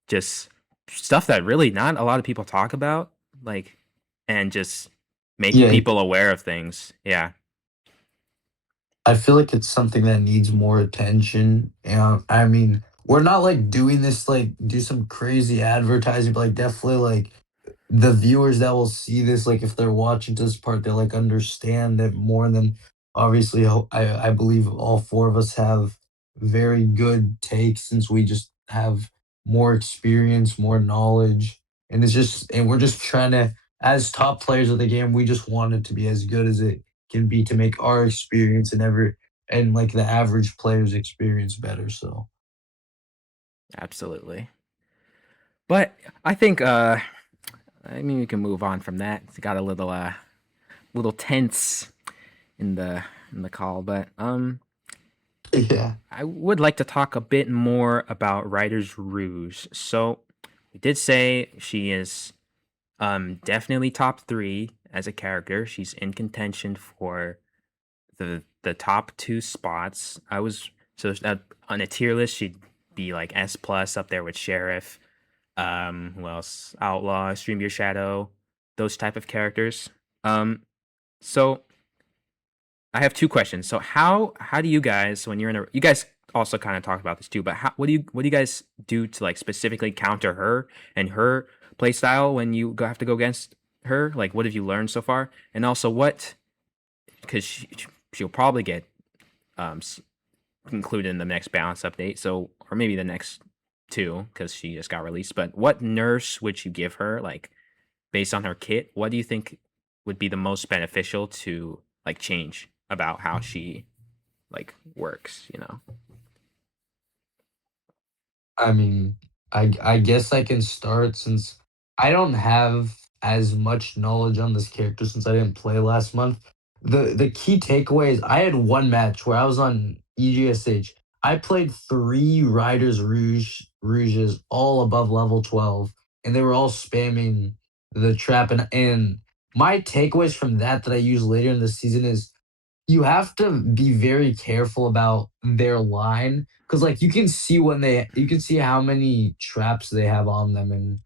just stuff that really not a lot of people talk about, like, and just making Yeah, people aware of things. Yeah. I feel like it's something that needs more attention. I mean, we're not like doing this like do some crazy advertising, but like definitely like the viewers that will see this, like if they're watching to this part, they like understand that more than obviously. I believe all four of us have very good takes since we just have more experience, more knowledge, and we're just trying to, as top players of the game, we just want it to be as good as it can be to make our experience and and like the average player's experience better. So Absolutely. But I think I mean we can move on from that. It's got a little tense in the call, but yeah. I would like to talk a bit more about Writer's Rouge. So we did say she is definitely top 3 as a character. She's in contention for the top 2 spots. I was so on a tier list she'd be like S plus up there with Sheriff. Who else? Outlaw, Stream Your Shadow, those type of characters. So I have 2 questions. So how do you guys, when you're in a, you guys also kind of talked about this too, but what do you guys do to like specifically counter her and her play style when you have to go against her? Like what have you learned so far? And also what, because she'll probably get included in the next balance update, so or maybe the next 2 because she just got released. But what nerfs would you give her, like based on her kit? What do you think would be the most beneficial to like change about how she like works? I mean, I guess I can start since I don't have as much knowledge on this character since I didn't play last month. The key takeaway is I had one match where I was on EGSH. I played 3 Rouges all above level 12, and they were all spamming the trap. And my takeaways from that I use later in the season is you have to be very careful about their line because like you can see how many traps they have on them, and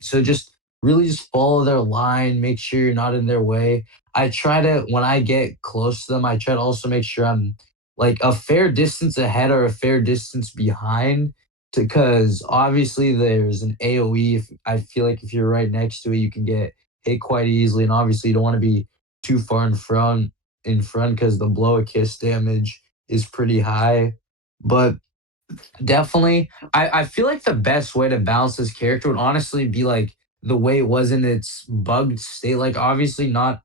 so just really just follow their line, make sure you're not in their way. I try to, when I get close to them, I try to also make sure I'm like a fair distance ahead or a fair distance behind, to because obviously there's an AoE. If I feel like if you're right next to it you can get hit quite easily, and obviously you don't want to be too far in front because the blow a kiss damage is pretty high. But definitely, I feel like the best way to balance this character would honestly be like the way it was in its bugged state. Like obviously not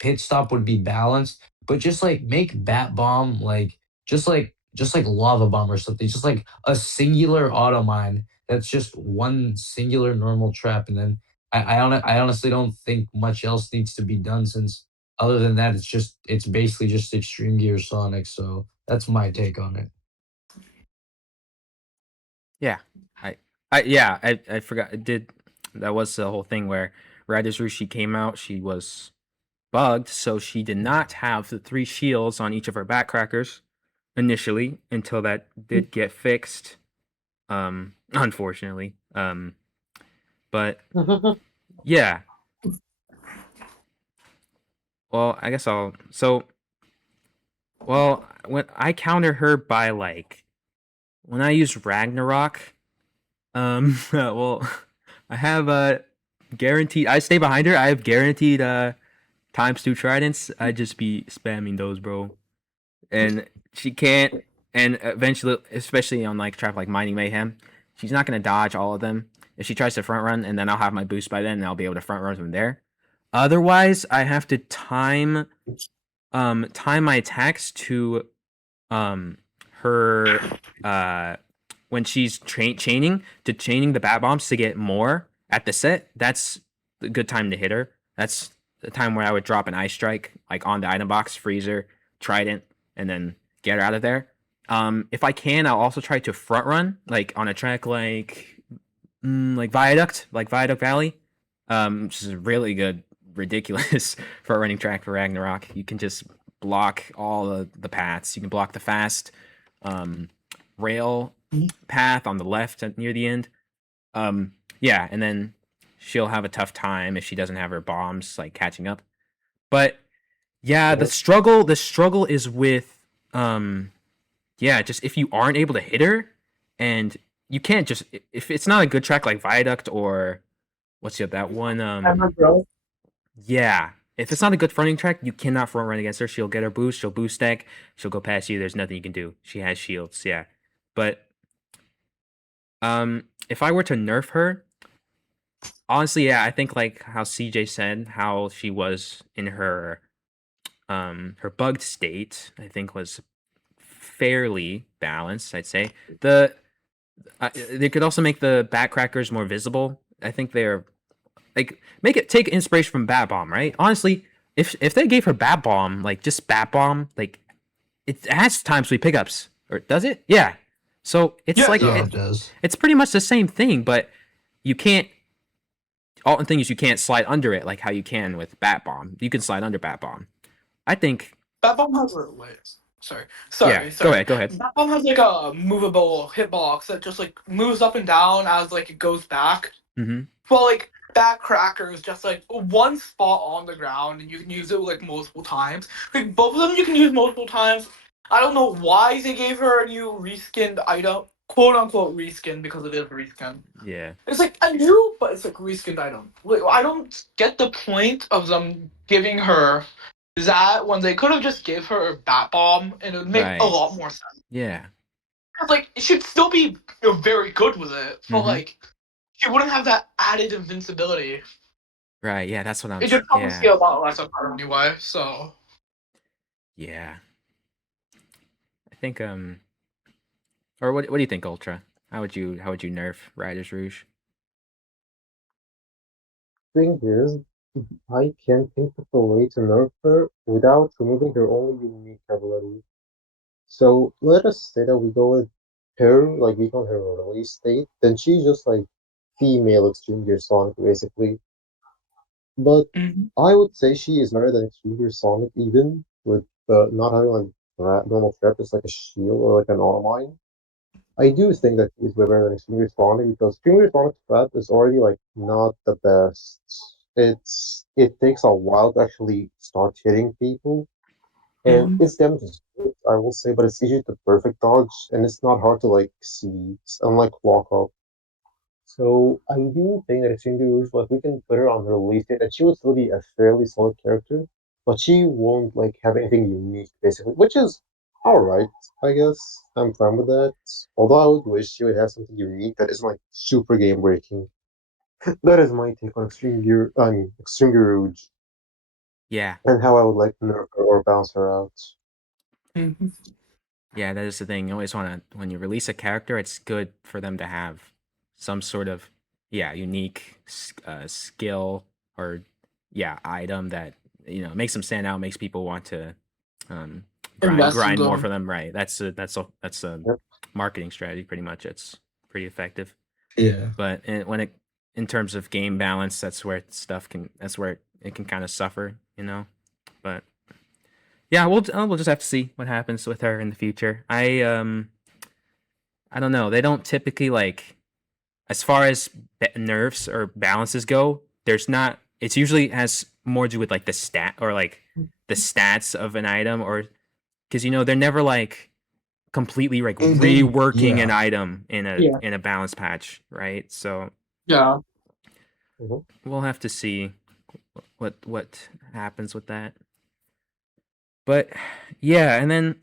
pit stop would be balanced, but just like make bat bomb like just like lava bomb or something. Just like a singular auto mine that's just one singular normal trap, and then I honestly don't think much else needs to be done since other than that it's basically just extreme gear Sonic. So that's my take on it. Yeah, I forgot. It did. That was the whole thing where Riders Rouge, she came out. She was bugged, so she did not have the 3 shields on each of her backcrackers initially until that did get fixed. Unfortunately. But yeah. Well, I guess I'll. So, well, when I counter her by like when I use Ragnarok, well, I have guaranteed. I stay behind her. I have guaranteed times 2 tridents. I just be spamming those, bro. And she can't. And eventually, especially on like trap like Mining Mayhem, she's not gonna dodge all of them. If she tries to front run, and then I'll have my boost by then, and I'll be able to front run from there. Otherwise, I have to time my attacks to her when she's chaining the bat bombs to get more at the set. That's a good time to hit her. That's the time where I would drop an ice strike like on the item box, freezer, trident, and then get her out of there. If I can, I'll also try to front run like on a track like Viaduct Valley, which is a really good, ridiculous front running track for Ragnarok. You can just block all the paths. You can block the fast rail path on the left near the end. Yeah, and then she'll have a tough time if she doesn't have her bombs like catching up. But yeah, the struggle is with just if you aren't able to hit her, and you can't just, if it's not a good track like Viaduct or what's that one yeah, if it's not a good fronting track, you cannot front run against her. She'll get her boost, she'll boost stack, she'll go past you. There's nothing you can do. She has shields, yeah. But if I were to nerf her, honestly, yeah, I think like how CJ said, how she was in her bugged state, I think was fairly balanced, I'd say. They could also make the backcrackers more visible. I think they're like take inspiration from Bat Bomb, right? Honestly, if they gave her Bat Bomb, like just Bat Bomb, like it has times 3 pickups, or does it? Yeah. So it's it does. it's pretty much the same thing, but you can't. All the thing is you can't slide under it like how you can with Bat Bomb. You can slide under Bat Bomb. I think. Bat Bomb has a Sorry. Yeah, go ahead. Bat Bomb has like a movable hitbox that just like moves up and down as like it goes back. Mm-hmm. Well, like Backcracker is just like one spot on the ground, and you can use it like multiple times. Like both of them, you can use multiple times. I don't know why they gave her a new reskinned item, quote unquote reskin, because it is a reskin. Yeah. It's like a new, but it's like reskinned item. Like, I don't get the point of them giving her that when they could have just gave her a Bat Bomb, and it would make a lot more sense. Yeah. Like, it should still be very good with it, but like, she wouldn't have that added invincibility. Right. Yeah, that's what I'm. It should probably scale a lot less of her anyway. So. Yeah. I think or what do you think, Ultra? How would you nerf Riders Rouge? Thing is, I can't think of a way to nerf her without removing her only unique ability. So let us say that we go with her, like we got her release date, then she's just like female Extreme Gear Sonic, basically. But I would say she is better than Extreme Gear Sonic, even with not having like normal trap, just like a shield or like an auto mine. I do think that he's way better than Extreme Gear Sonic because Extreme Gear Sonic's threat is already like not the best. It takes a while to actually start hitting people, and its damage is good, I will say, but it's easy to perfect dodge, and it's not hard to like see, unlike Walk Up. So I do think that Extreme Gear Rouge, like we can put her on her release date, and she would still be a fairly solid character, but she won't like have anything unique, basically, which is alright, I guess. I'm fine with that. Although I would wish she would have something unique that isn't like super game breaking. That is my take on Extreme Gear Rouge, Yeah. and how I would like to nerf her or bounce her out. Yeah, that is the thing. You always want to, when you release a character, it's good for them to have some sort of unique skill or item that makes them stand out, makes people want to grind more for them. Right. That's a marketing strategy. Pretty much, it's pretty effective. Yeah. But in terms of game balance, that's where it can kind of suffer. But yeah, we'll just have to see what happens with her in the future. I don't know. They don't typically like. As far as nerfs or balances go, it's usually has more to do with like the stats of an item, or because they're never like completely like reworking an item in a balance patch, right? So we'll have to see what happens with that. But yeah, and then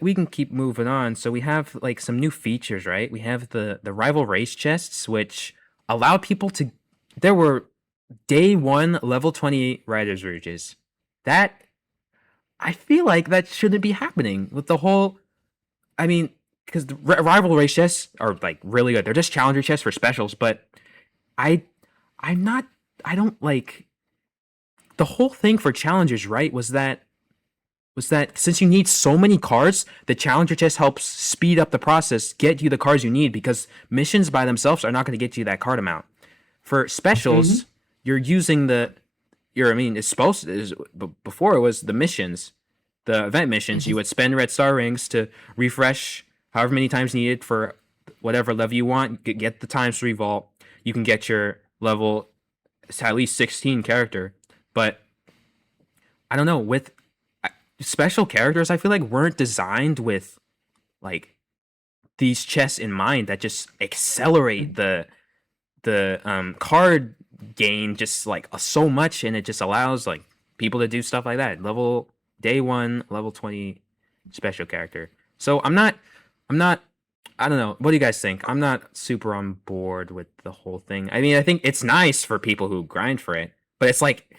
we can keep moving on. So we have like some new features, right? We have the rival race chests, which allow people to. There were day 1 level 20 Riders Rouges. That I feel like that shouldn't be happening with the whole. I mean, because the rival race chests are like really good. They're just challenger chests for specials, but I don't like the whole thing for challengers. Right? Was that since you need so many cards, the challenger chest helps speed up the process, get you the cards you need, because missions by themselves are not going to get you that card amount. For specials, you're using it's supposed to, before it was the missions, the event missions, you would spend red star rings to refresh however many times needed for whatever level you want, get the times 3 vault, you can get your level at least 16 character. But I don't know, with special characters, I feel like weren't designed with like these chests in mind that just accelerate the card gain just like so much, and it just allows like people to do stuff like that. Day 1 level 20 special character. So I don't know. What do you guys think? I'm not super on board with the whole thing. I mean, I think it's nice for people who grind for it, but it's like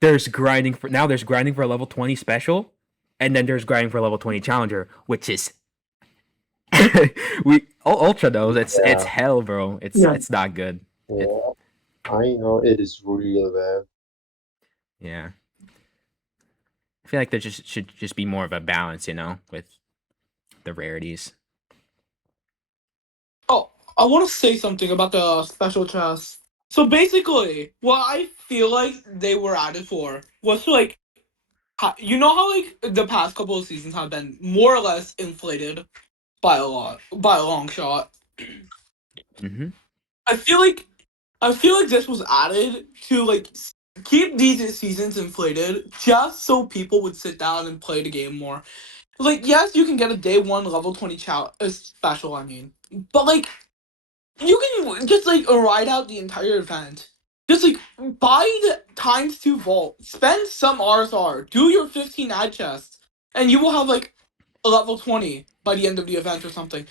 there's grinding for a level 20 special, and then there's grinding for a level 20 challenger, which is Ultra though, it's Yeah, hell, bro. Yeah. It's not good. yeah. I know it is really bad. Yeah. I feel like there should just be more of a balance, with the rarities. Oh, I want to say something about the special chests. So basically, what I feel like they were added for was to, like, you know how like the past couple of seasons have been more or less inflated by a long shot. Mm-hmm. I feel like this was added to like keep these seasons inflated just so people would sit down and play the game more. Like, yes, you can get a day one level 20 special, I mean, but like you can just like ride out the entire event. Just like buy the ×2 vault, spend some RSR, do your 15 ad chests, and you will have like a level 20 by the end of the event or something.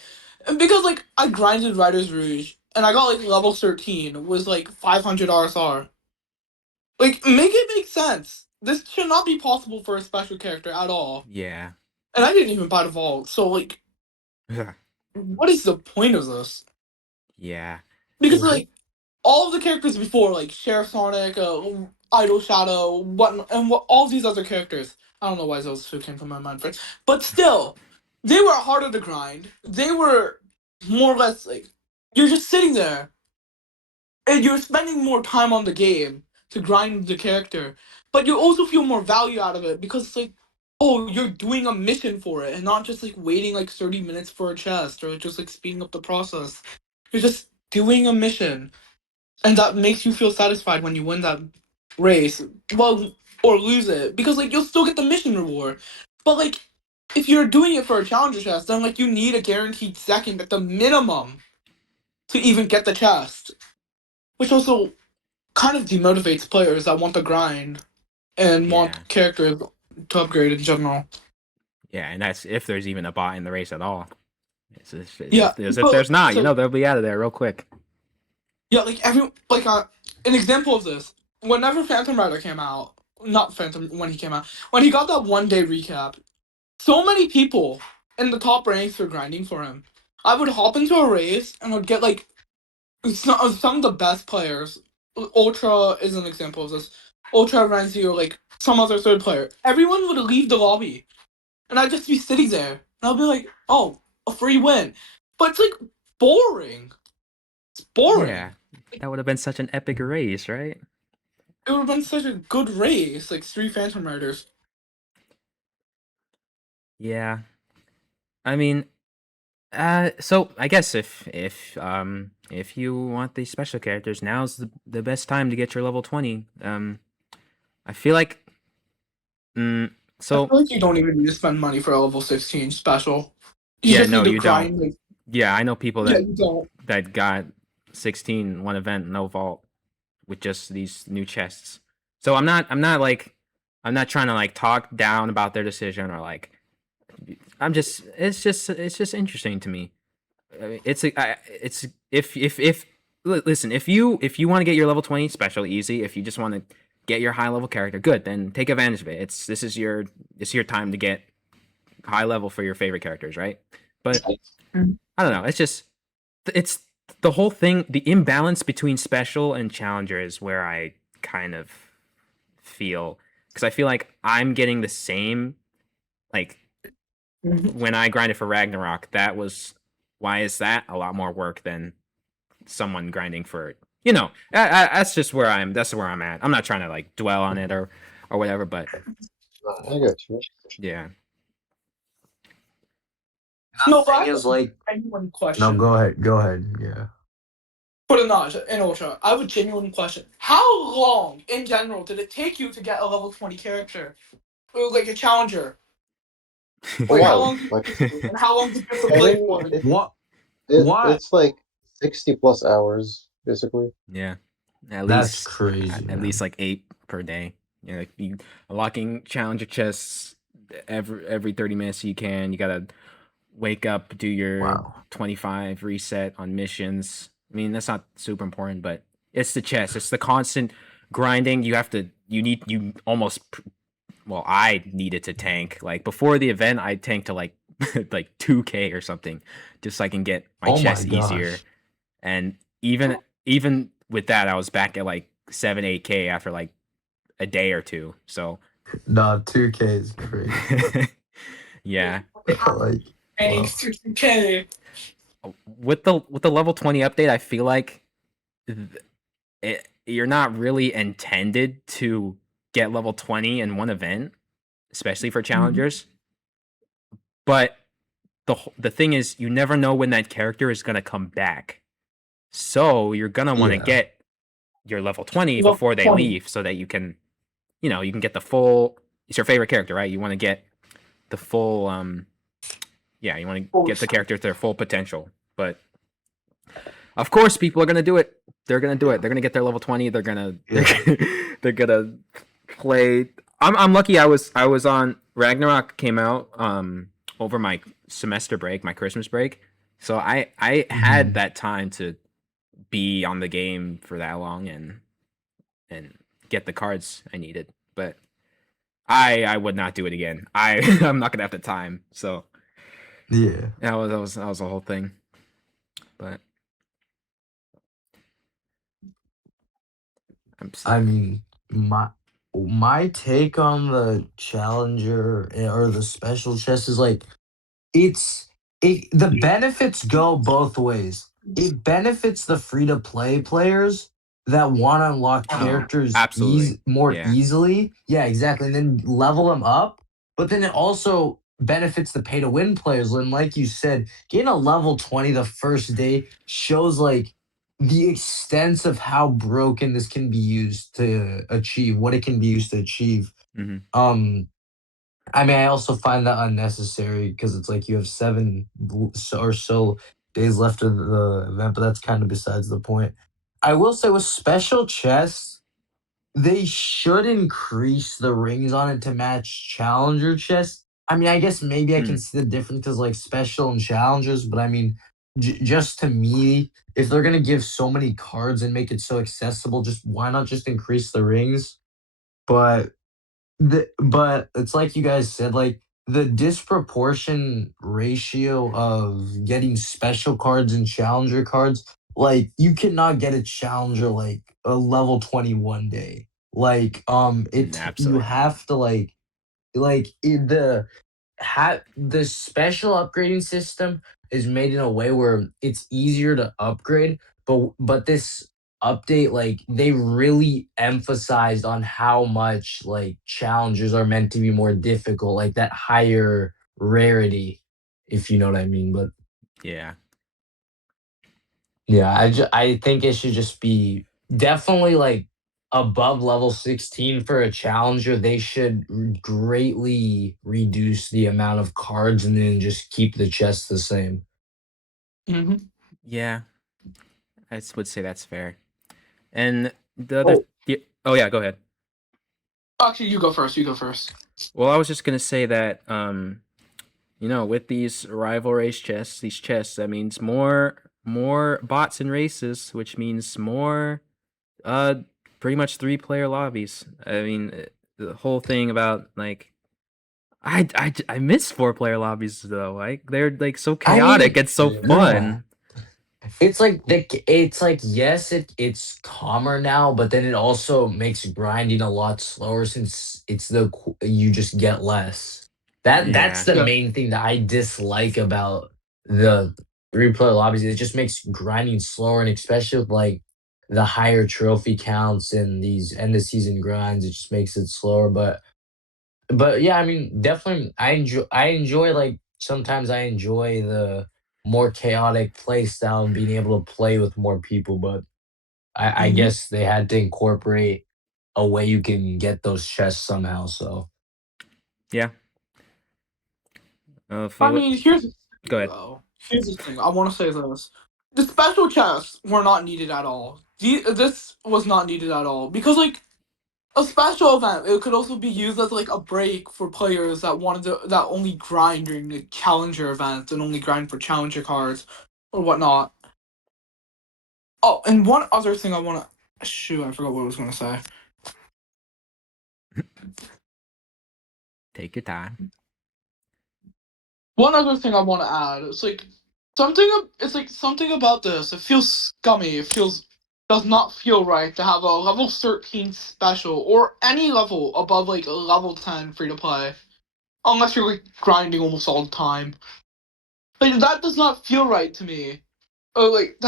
And because like I grinded Riders Rouge and I got like level 13 was like 500 RSR. Like, make it make sense. This should not be possible for a special character at all. Yeah. And I didn't even buy the vault, so like, what is the point of this? Yeah. Because Mhm. like all of the characters before, like Sheriff Sonic, Idol Shadow, all these other characters. I don't know why those two came from my mind first, but still, they were harder to grind. They were more or less like you're just sitting there and you're spending more time on the game to grind the character, but you also feel more value out of it because it's like, oh, you're doing a mission for it and not just like waiting like 30 minutes for a chest or just like speeding up the process. You're just doing a mission, and that makes you feel satisfied when you win that race, well, or lose it, because like you'll still get the mission reward. But like, if you're doing it for a challenger chest, then like you need a guaranteed second at the minimum to even get the chest, which also kind of demotivates players that want to grind and Yeah. want characters to upgrade in general. Yeah, and that's if there's even a bot in the race at all. Yeah, If but there's not, so they'll be out of there real quick. yeah, like an example of this. Whenever Phantom Rider came out, not Phantom when he came out, when he got that 1 day recap, so many people in the top ranks were grinding for him. I would hop into a race and would get like some of the best players. Ultra is an example of this. Ultra, Renzi, or like some other third player. Everyone would leave the lobby, and I'd just be sitting there, and I'll be like, "Oh, a free win," but it's like boring. It's boring. Yeah. That would have been such an epic race, right? It would have been such a good race, like 3 Phantom Riders. Yeah. I mean, so I guess if you want these special characters, now's the best time to get your level 20. I feel like I so feel like you don't even need to spend money for a level 16 special. You yeah, just no, need to you don't. grind. Like, Yeah, I know people yeah, you don't. that got 16 one event, no vault with just these new chests. So I'm not trying to like talk down about their decision or like it's just interesting to me. It's if listen, if you want to get your level 20 special easy, if you just want to get your high level character, good, then take advantage of it. This is your time to get high level for your favorite characters, right? But I don't know, it's the whole thing, the imbalance between special and challenger is where I kind of feel, because I feel like I'm getting the same, like when I grinded for Ragnarok, why is that a lot more work than someone grinding for, that's just where that's where I'm at. I'm not trying to like dwell on it or whatever, but I got you. yeah. No, The but I thing have is, like, a genuine no, question. go ahead, yeah. For the Naj and Ultra, I have a genuine question. How long, in general, did it take you to get a level 20 character? Or like a challenger? A Like, how while. long did Like it take you? And how long did you have to I play think for it? What? it's like 60 plus hours basically. Yeah, That's crazy, at man. least like 8 per day. Like you unlocking challenger chests every 30 minutes you can. You gotta wake up, do your Wow. 25 reset on missions. I mean, that's not super important, but it's the chest. It's the constant grinding. I needed to tank. Like before the event, I tanked to like like 2K or something, just so I can get my Oh my chest easier. gosh. And even with that, I was back at like 7-8K after like a day or two. So No, 2K is crazy. yeah, Like, Hey, wow. 60K. with the level 20 update, I feel like you're not really intended to get level 20 in one event, especially for challengers. But the thing is, you never know when that character is gonna come back. So you're gonna want to Yeah. get your level 20 Level before they 20. leave, so that you can, you can get the full. It's your favorite character, right? You want to get the full. Yeah, you want to get the character to their full potential. But of course, people are gonna do it. They're gonna do it. They're gonna get their level 20. They're gonna they're gonna play. I'm lucky. I was on Ragnarok came out over my semester break, my Christmas break. So I had that time to be on the game for that long and get the cards I needed. But I would not do it again. I'm not gonna have the time. So Yeah. that was the whole thing. But I mean, my take on the challenger or the special chest is like the benefits go both ways. It benefits the free to play players that want to unlock characters absolutely, more yeah, easily. Yeah, exactly. And then level them up. But then it also benefits the pay to win players. And like you said, getting a level 20 the first day shows like the extent of how broken this can be used to achieve, what it can be used to achieve. hmm Um, I mean, I also find that unnecessary because it's like you have or so days left of the event, but that's kind of besides the point. I will say with special chests, they should increase the rings on it to match challenger chests. I mean, I guess maybe I can see the difference because like special and challengers, but I mean, just to me, if they're gonna give so many cards and make it so accessible, just why not just increase the rings? But but it's like you guys said, like the disproportion ratio of getting special cards and challenger cards, like you cannot get a challenger like a level 21 day. Like you absolutely not. have to the special upgrading system is made in a way where it's easier to upgrade, but this update like they really emphasized on how much like challenges are meant to be more difficult, like that higher rarity, if you know what I mean. But Yeah, yeah, I think it should just be definitely like above level 16 for a challenger. They should greatly reduce the amount of cards and then just keep the chest the same. Mm-hmm. yeah, would say that's fair. And the other, Oh, oh yeah, go ahead. Actually, you go first. You go first. Well, I was just gonna say that with these rival race chests, these chests, that means more bots and races, which means more uh pretty much 3-player lobbies. I mean, the whole thing about like I miss 4-player lobbies though. Like they're like so I chaotic. mean, It's so yeah. fun. It's like yes, it's calmer now, but then it also makes grinding a lot slower since you just get less. That's Yeah. the Yeah. main thing that I dislike about the 3-player lobbies. It just makes grinding slower, and especially with like the higher trophy counts and these end of season grinds, it just makes it slower. But yeah, I mean, definitely, I enjoy like sometimes I enjoy the more chaotic play style and being able to play with more people. But I Mm-hmm. guess they had to incorporate a way you can get those chests somehow. So Yeah. I mean, here's the Go thing, ahead. though. Here's the thing. I want to say this: the special chests were not needed at all. This was not needed at all because, like, a special event, it could also be used as like a break for players that only grind during the challenger event and only grind for challenger cards or whatnot. Oh, and one other thing I want to shoot, I forgot what I was going to say. Take your time. One other thing I want to add, something about this. It feels scummy. Does not feel right to have a level 13 special or any level above like a level 10 free to play, unless you're like grinding almost all the time. Like that does not feel right to me. Or like to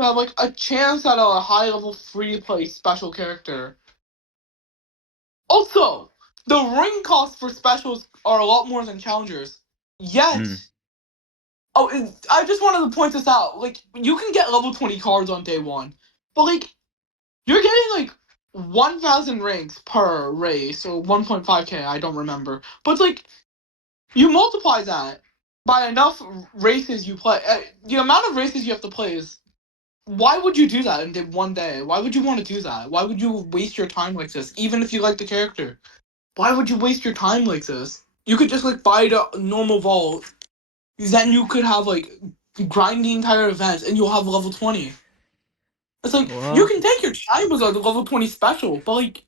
have like a chance at a high level free to play special character. Also, the ring costs for specials are a lot more than challengers. Yet, Mm. I just wanted to point this out. Like, you can get level 20 cards on day one, but like, you're getting like 1,000 rings per race, or 1.5k. I don't remember. But it's like, you multiply that by enough races you play. The amount of races you have to play is. Why would you do that in one day? Why would you want to do that? Why would you waste your time like this, even if you like the character? Why would you waste your time like this? You could just like buy the normal vault. Then you could have like grind the entire event and you'll have level 20. It's like you Well, can take your time with a level 20 special, but like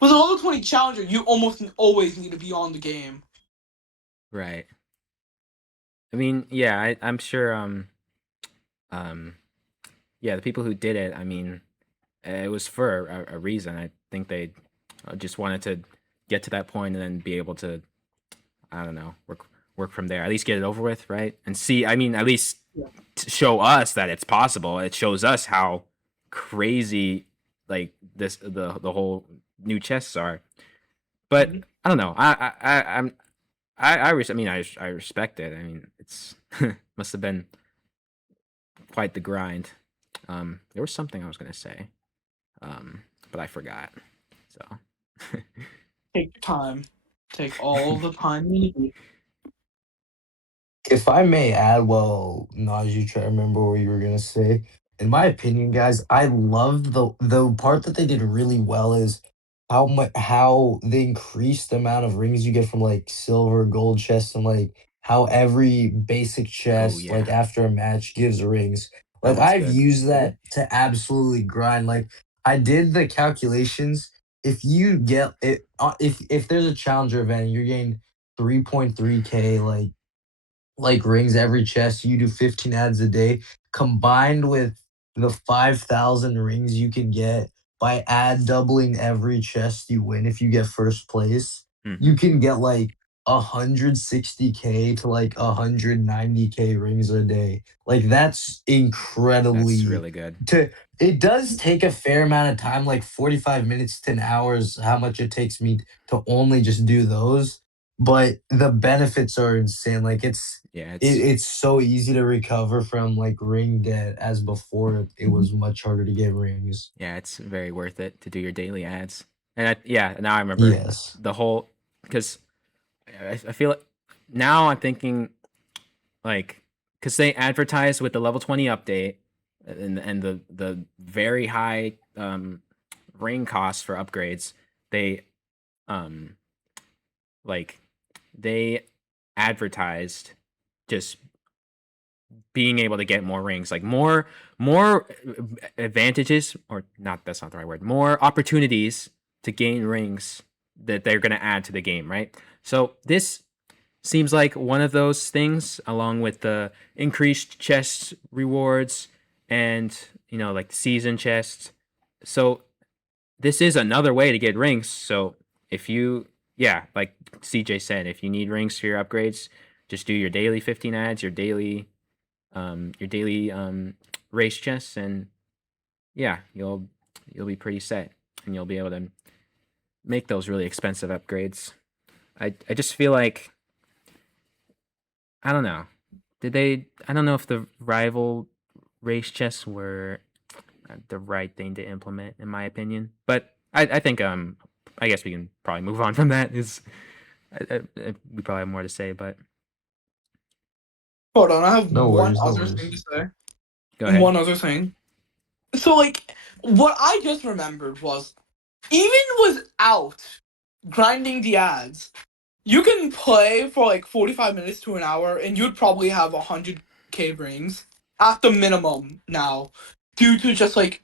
with a level 20 challenger, you almost always need to be on the game. right. I mean, yeah, I'm sure. Yeah, the people who did it, I mean, it was for a reason. I think they just wanted to get to that point and then be able to, I don't know, work from there. At least get it over with, right? And see, I mean, at least to show us that it's possible. It shows us how crazy like the whole new chests are. But I don't know. I respect it. I mean, it's must have been quite the grind. There was something I was gonna say, but I forgot. So Take your time. Take all the time you need. If I may add, well, Najee, try to remember what you were gonna say. In my opinion, guys, I love the part that they did really well is how they increased the amount of rings you get from like silver, gold chests, and like how every basic oh chest, like yeah, after a match, gives rings. that Like one's I've good. used that to absolutely grind. Like I did the calculations. If you get it, if there's a challenger event, and you're getting 3.3k like rings every chest. You do 15 ads a day, combined with the 5,000 rings you can get by ad doubling every chest you win if you get first place. Hmm. You can get like 160k to like 190k rings a day. Like that's That's incredibly really good. to it does take a fair amount of time, like 45 minutes to an hour is how much it takes me to only just do those, but the benefits are insane. Like Yeah, it's so easy to recover from like ring debt as before it was much harder to get rings. it's very worth it to do your daily ads. And yeah, now I remember Yes. the whole because I feel like now I'm thinking like because they advertised with the level 20 update and the very high ring costs for upgrades. They um like they advertised just being able to get more rings, like more advantages, or not, that's not the right word, more opportunities to gain rings that they're going to add to the game, right? So this seems like one of those things, along with the increased chest rewards and like season chests. So this is another way to get rings. So if you, yeah, like CJ said, if you need rings for your upgrades, just do your daily 15 ads, your daily race chests, and yeah, you'll be pretty set, and you'll be able to make those really expensive upgrades. I just feel like I don't know. I don't know if the rival race chests were the right thing to implement, in my opinion. But I think I guess we can probably move on from that. We probably have more to say, but Hold on, I have No one worries, no other thing to worries. say. go ahead. One other thing. So like, what I just remembered was, even without grinding the ads, you can play for like 45 minutes to an hour and you'd probably have 100k rings at the minimum now, due to just like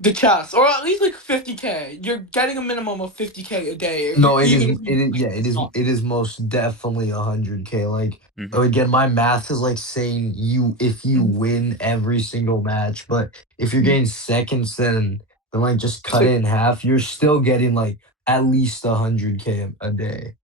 the chest, or at least like 50K. You're getting a minimum of 50K a day. If you No, it is. even if you Yeah, like not. It is most definitely 100K. Like Mhm. again, my math is like saying if you win every single match, but if you're getting seconds, then like just cut it in half. You're still getting like at least 100K a day.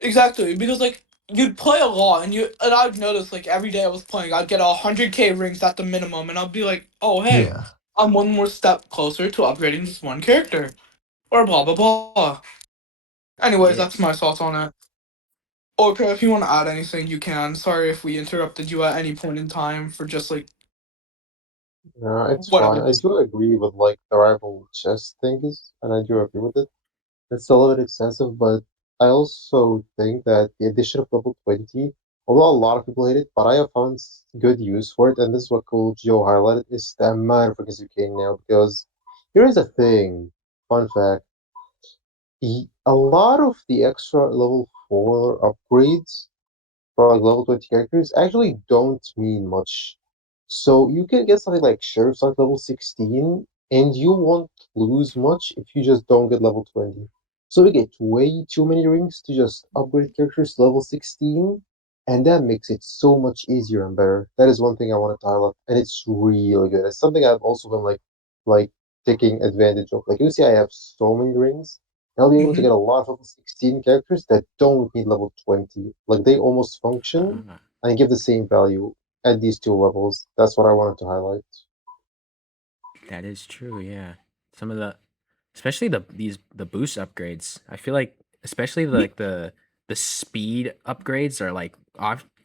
Exactly, because like you'd play a lot, and I've noticed like every day I was playing, I'd get 100K rings at the minimum, and I'd be like, oh hey, Yeah. I'm one more step closer to upgrading this one character, or blah blah blah. Anyways, that's Yes. my thoughts on it. Okay, if you want to add anything, you can. Sorry if we interrupted you at any point in time for just like It's whatever. fine. I do agree with like the rival chess things, and I do agree with it. It's a little bit expensive, but I also think that the addition of level 20, although a lot of people hate it, but I have found good use for it, and this is what Cool Joe highlighted, is the amount of frequency you can now, because here is a thing, fun fact, a lot of the extra level 4 upgrades for like level 20 characters actually don't mean much. So you can get something like Sheriff's Arc level 16, and you won't lose much if you just don't get level 20. So we get way too many rings to just upgrade characters to level 16, and that makes it so much easier and better. That is one thing I wanted to highlight, and it's really good. It's something I've also been like taking advantage of. Like you see, I have so many rings. I'll be able to Hmm. get a lot of level 16 characters that don't need level 20. Like they almost function Ah, and give the same value at these two levels. That's what I wanted to highlight. that is true. Yeah. Some of the, especially the boost upgrades. I feel like, especially the speed upgrades are like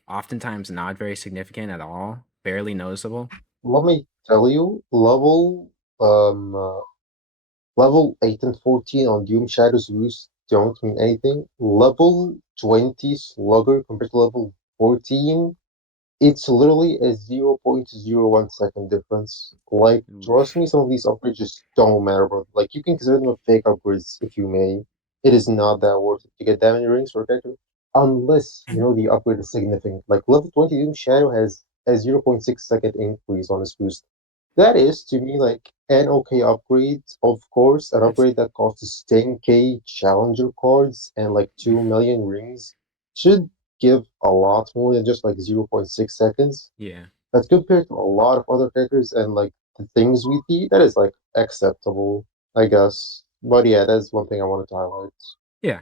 oftentimes not very significant at all, barely noticeable. Let me tell you, um uh, level 8 and 14 on Doom Shadows Boost don't mean anything. Level 20 Slugger compared to level 14, it's literally a 0.01 second difference. Like, trust Oof. me, some of these upgrades just don't matter, bro. Like, you can consider them fake upgrades if you may. It is not that worth it to get that many rings for a character, unless you know the upgrade is significant. Like, level 20 Doom Shadow has a 0.6 second increase on his boost. That is, to me, like an okay upgrade. Of course, an That's upgrade that costs 10K challenger cards and like 2 million rings should give a lot more than just like 0.6 seconds. yeah. But compared to a lot of other characters and like the things we see, that is like acceptable, I guess. But yeah, that's one thing I wanted to highlight. Yeah.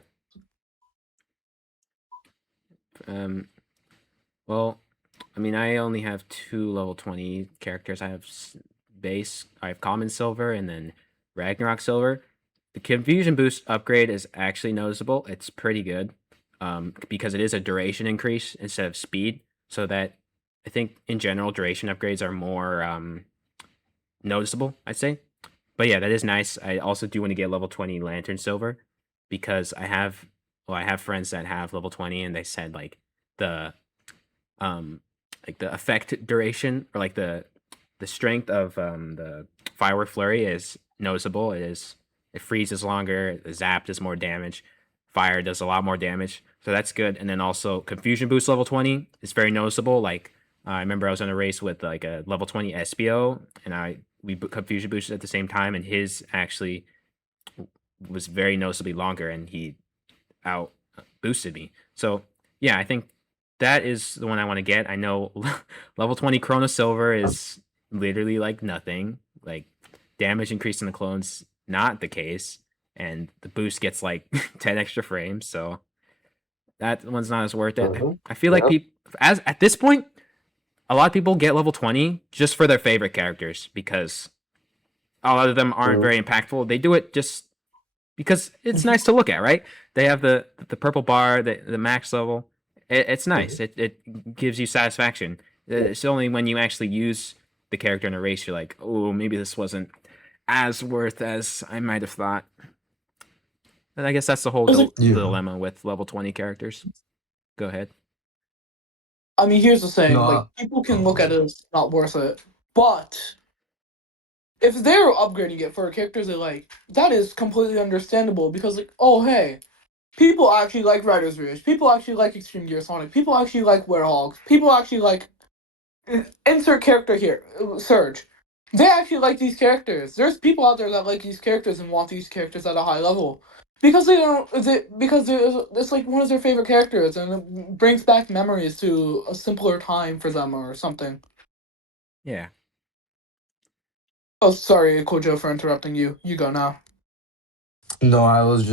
Um. Well, I mean, I only have two level 20 characters. I have base, I have common silver, and then Ragnarok silver. The confusion boost upgrade is actually noticeable. It's pretty good, because it is a duration increase instead of speed. So that I think in general duration upgrades are more noticeable, I'd say. But yeah, that is nice. I also do want to get level 20 lantern silver because I have friends that have level 20 and they said the um the effect duration or like the strength of the firework flurry is noticeable. It freezes longer, the zap does more damage, fire does a lot more damage, so that's good. And then also confusion boost level 20 is very noticeable. Like I remember I was on a race with like a level 20 SBO, and we confusion boosted at the same time, and his actually was very noticeably longer, and he out boosted me. So yeah, I think that is the one I want to get. I know level 20 Chrono Silver is literally like nothing. Like damage increase in the clones, not the case. And the boost gets like 10 extra frames. So that one's not as worth it. Mm-hmm. I feel like Yep. people, as at this point, a lot of people get level 20 just for their favorite characters because a lot of them aren't Mm-hmm. very impactful. They do it just because it's nice to look at, right? They have the purple bar, the max level. It's Mm-hmm. nice. It gives you satisfaction. It's only when you actually use the character in a race you're like, oh, maybe this wasn't as worth as I might have thought. And I guess that's the whole It's like, Yeah. dilemma with level 20 characters. Go ahead. I mean, here's the No. thing: like people can look at Oh, it as not worth it, but if they're upgrading it for characters they like, that is completely understandable because like, oh hey, people actually like Riders Rouge, people actually like Extreme Gear Sonic, people actually like Werehogs, people actually like insert character here, Surge. they actually like these characters. There's people out there that like these characters and want these characters at a high level because they don't. Is it because it's like one of their favorite characters and it brings back memories to a simpler time for them or something. Yeah. Oh, sorry, Kojo, for interrupting you. You go now. No, I was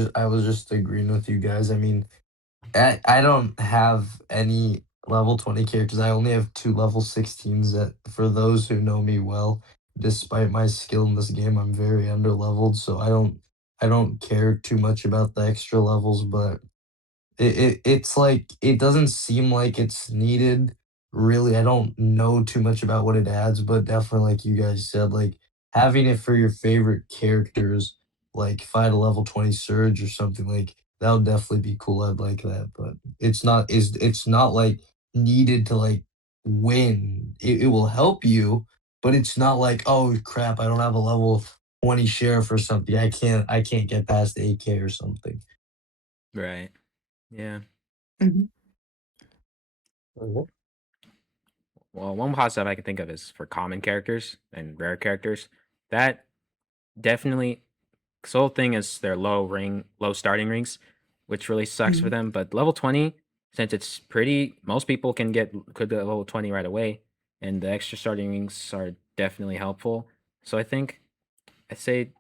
just agreeing with you guys. I mean, I don't have any level 20 characters. I only have two level 16s that for those who know me well, despite my skill in this game, I'm very underleveled, so I don't care too much about the extra levels, but it's like it doesn't seem like it's needed really. I don't know too much about what it adds, but definitely like you guys said, like having it for your favorite characters, like if I had a level 20 surge or something, like that would definitely be cool. I'd like that, but it's not like needed to like win. It will help you, but it's not like, oh crap, I don't have a level 20 sheriff or something. I can't get past 8K or something. Right. Yeah. Mm-hmm. Mhm. Well, one positive I can think of is for common characters and rare characters. That definitely, this whole thing is their low starting rings, which really sucks for them. But level 20, since it's most people could get level 20 right away, and the extra starting rings are definitely helpful. So I think I'd say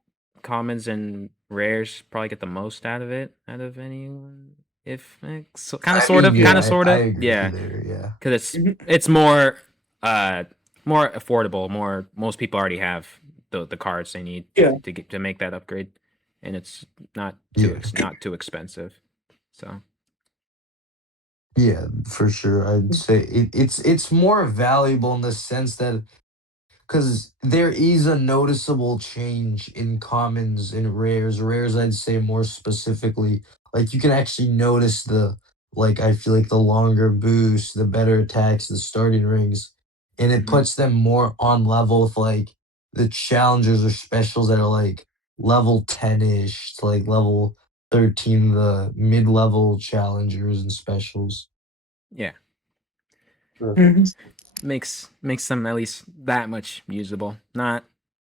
commons and rares probably get the most out of it out of anyone. If so, kind of, I mean, kind yeah, of, I sorta, agree yeah, there. Yeah. because it's more uh more affordable. Most people already have the cards they need Yeah. to make that upgrade, and it's Yeah. not too expensive. So Yeah, for sure. I'd say it's more valuable in the sense that because there is a noticeable change in commons and rares. Rares, I'd say more specifically, like you can actually notice like I feel like the longer boost, the better attacks, the starting rings, and it mhm. puts them more on level with like the challengers or specials that are like level 10-ish to like level 13, the mid-level challengers and specials. Yeah, Mhm. Mm-hmm. makes them at least that much usable.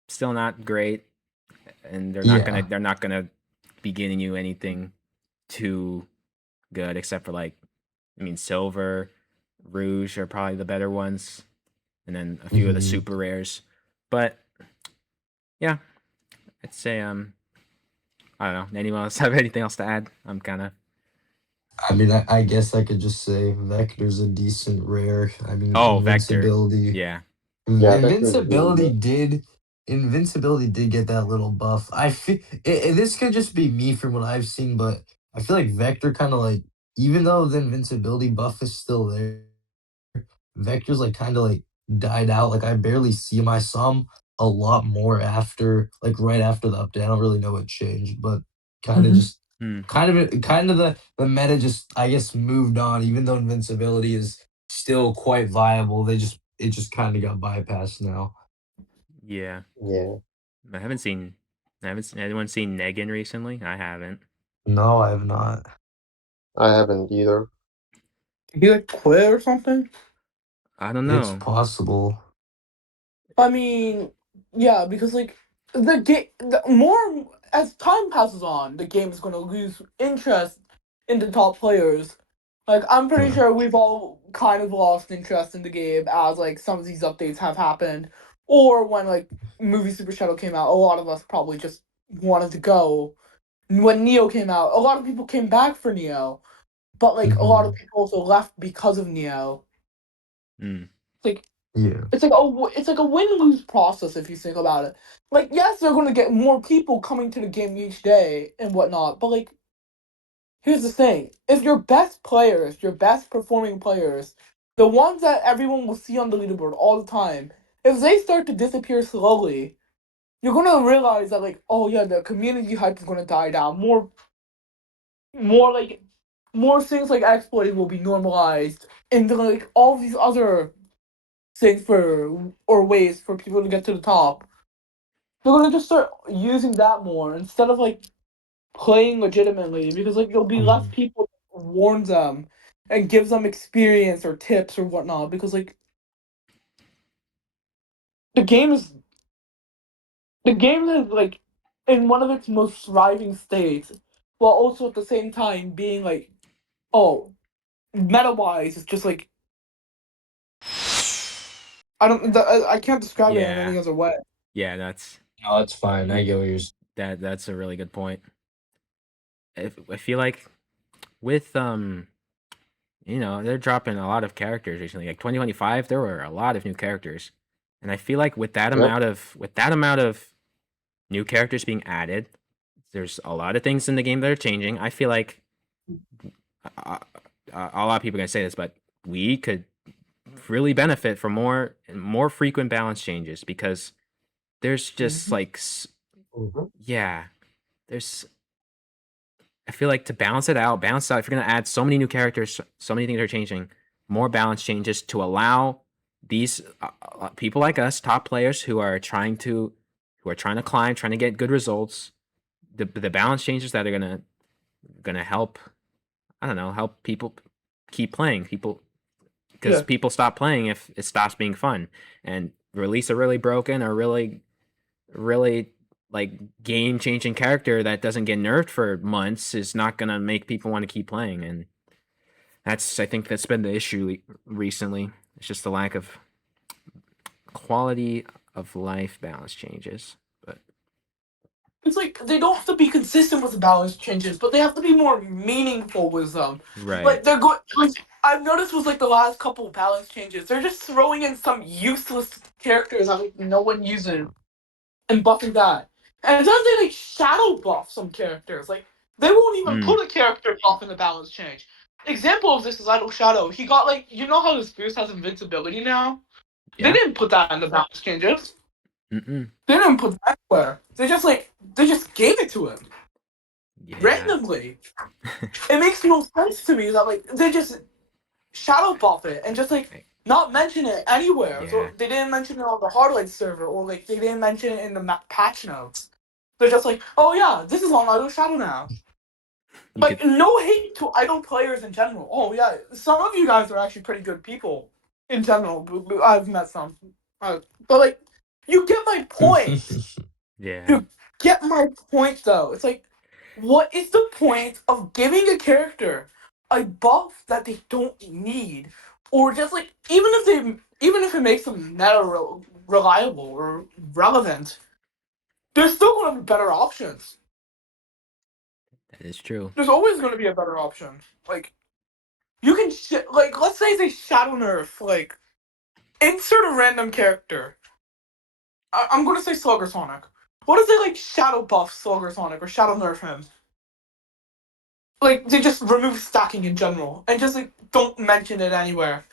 Still not great, and Yeah. they're not gonna be getting you anything too good, except for like, I mean, silver, rouge are probably the better ones, and then a few of the hmm super rares. But yeah, I'd say I don't know. Anyone else have anything else to add? I'm kind of. I mean, I guess I could just say Vector's a decent rare. I mean, Oh, vector. Yeah. Yeah, Vector is really Invincibility good. did get that little buff. I feel this could just be me from what I've seen, but I feel like Vector kind of like, even though the invincibility buff is still there, Vector's like kind of like died out. Like I barely see him. I saw him a lot more after, like right after the update. I don't really know what changed, but kind of Mm-hmm. just Hmm. kind of the meta just, I guess, moved on. Even though invincibility is still quite viable, it just kind of got bypassed now. Yeah. Yeah, I haven't seen. Anyone seen Negan recently? I haven't. No, I have not. I haven't either. Did he like quit or something? I don't It's know. possible. I mean, yeah, because like the game, the more as time passes on, the game is going to lose interest in the top players. Like I'm pretty Yeah. sure we've all kind of lost interest in the game as like some of these updates have happened, or when like movie Super Shadow came out, a lot of us probably just wanted to go. When Neo came out, a lot of people came back for Neo, but like a lot of hmm people also left because of Neo. Hmm. Like Yeah. it's like a win lose process if you think about it. Like yes, they're going to get more people coming to the game each day and whatnot, but like here's the thing: if your best players, your best performing players, the ones that everyone will see on the leaderboard all the time, if they start to disappear slowly, you're gonna realize that like oh yeah, the community hype is gonna die down. More like more things like exploiting will be normalized, and then like all these other things for or ways for people to get to the top. They're gonna just start using that more instead of like playing legitimately because like there'll be less hmm people that warn them and gives them experience or tips or whatnot because like the game is The game is like in one of its most thriving states, while also at the same time being like, oh, meta wise, it's just like I can't describe it in Yeah, any other way. yeah, that's No, that's fine. I get what you're saying. that's a really good point. I feel like with they're dropping a lot of characters recently. Like 2025, there were a lot of new characters, and I feel like with that Yep. amount of new characters being added, there's a lot of things in the game that are changing. I feel like a lot of people are gonna say this, but we could really benefit from more frequent balance changes because there's just like Mhm. yeah, there's I feel like to balance it out, if you're gonna add so many new characters, so many things are changing, more balance changes to allow these people like us, top players who are trying to climb, trying to get good results. The balance changes that are gonna help. I don't know, help people keep playing. Because Yeah. people stop playing if it stops being fun, and release a really broken or really like game changing character that doesn't get nerfed for months is not gonna make people want to keep playing, and I think that's been the issue recently. It's just the lack of quality of life balance changes. But It's like they don't have to be consistent with the balance changes, but they have to be more meaningful with them. right, Like they're going. Like, I've noticed with like the last couple of balance changes, they're just throwing in some useless characters that like, no one uses and buffing that. And then they like shadow buff some characters. Like they won't even put a character buff in the balance change. Example of this is Idle Shadow. He got like how the Spears has invincibility now. yeah, They didn't put that in the balance changes. mm-mm. They didn't put that anywhere. They just gave it to him Yeah, randomly. It makes no sense to me that like they just shadow buff it and just like not mention it anywhere. Yeah. So they didn't mention it on the Hardlight server or like they didn't mention it in the patch notes. They're just like, oh yeah, this is on Idle Shadow now. You Like could, no hate to Idle players in general. Oh yeah, some of you guys are actually pretty good people in general. I've met some, but like you get my point. yeah, You get my point though. It's like, what is the point of giving a character a buff that they don't need, or just like even if it makes them meta reliable or relevant, there's still going to be better options. that is true. There's always going to be a better option. Like you can like let's say they shadow nerf like insert a random character. I'm going to say Slugger Sonic. What if they like shadow buff Slugger Sonic or shadow nerf him? Like they just remove stacking in general and just like don't mention it anywhere.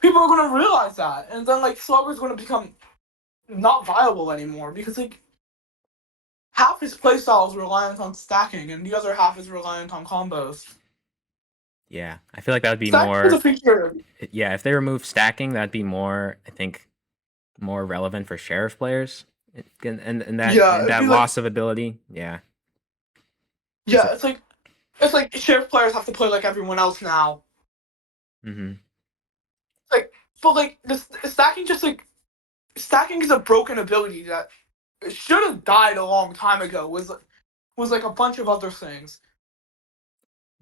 People are gonna realize that, and then like Slugger's gonna become not viable anymore because like half his playstyle is reliant on stacking and the other half is reliant on combos. Yeah, I feel like that would be Stacking is more. a feature. Yeah, if they remove stacking, that'd be more. I think more relevant for sheriff players, and that Yeah, and it'd that be loss of ability. Yeah, Yeah, it's like sheriff players have to play like everyone else now. mm-hmm. Like, but like the stacking just like stacking is a broken ability that should have died a long time ago. Was like a bunch of other things.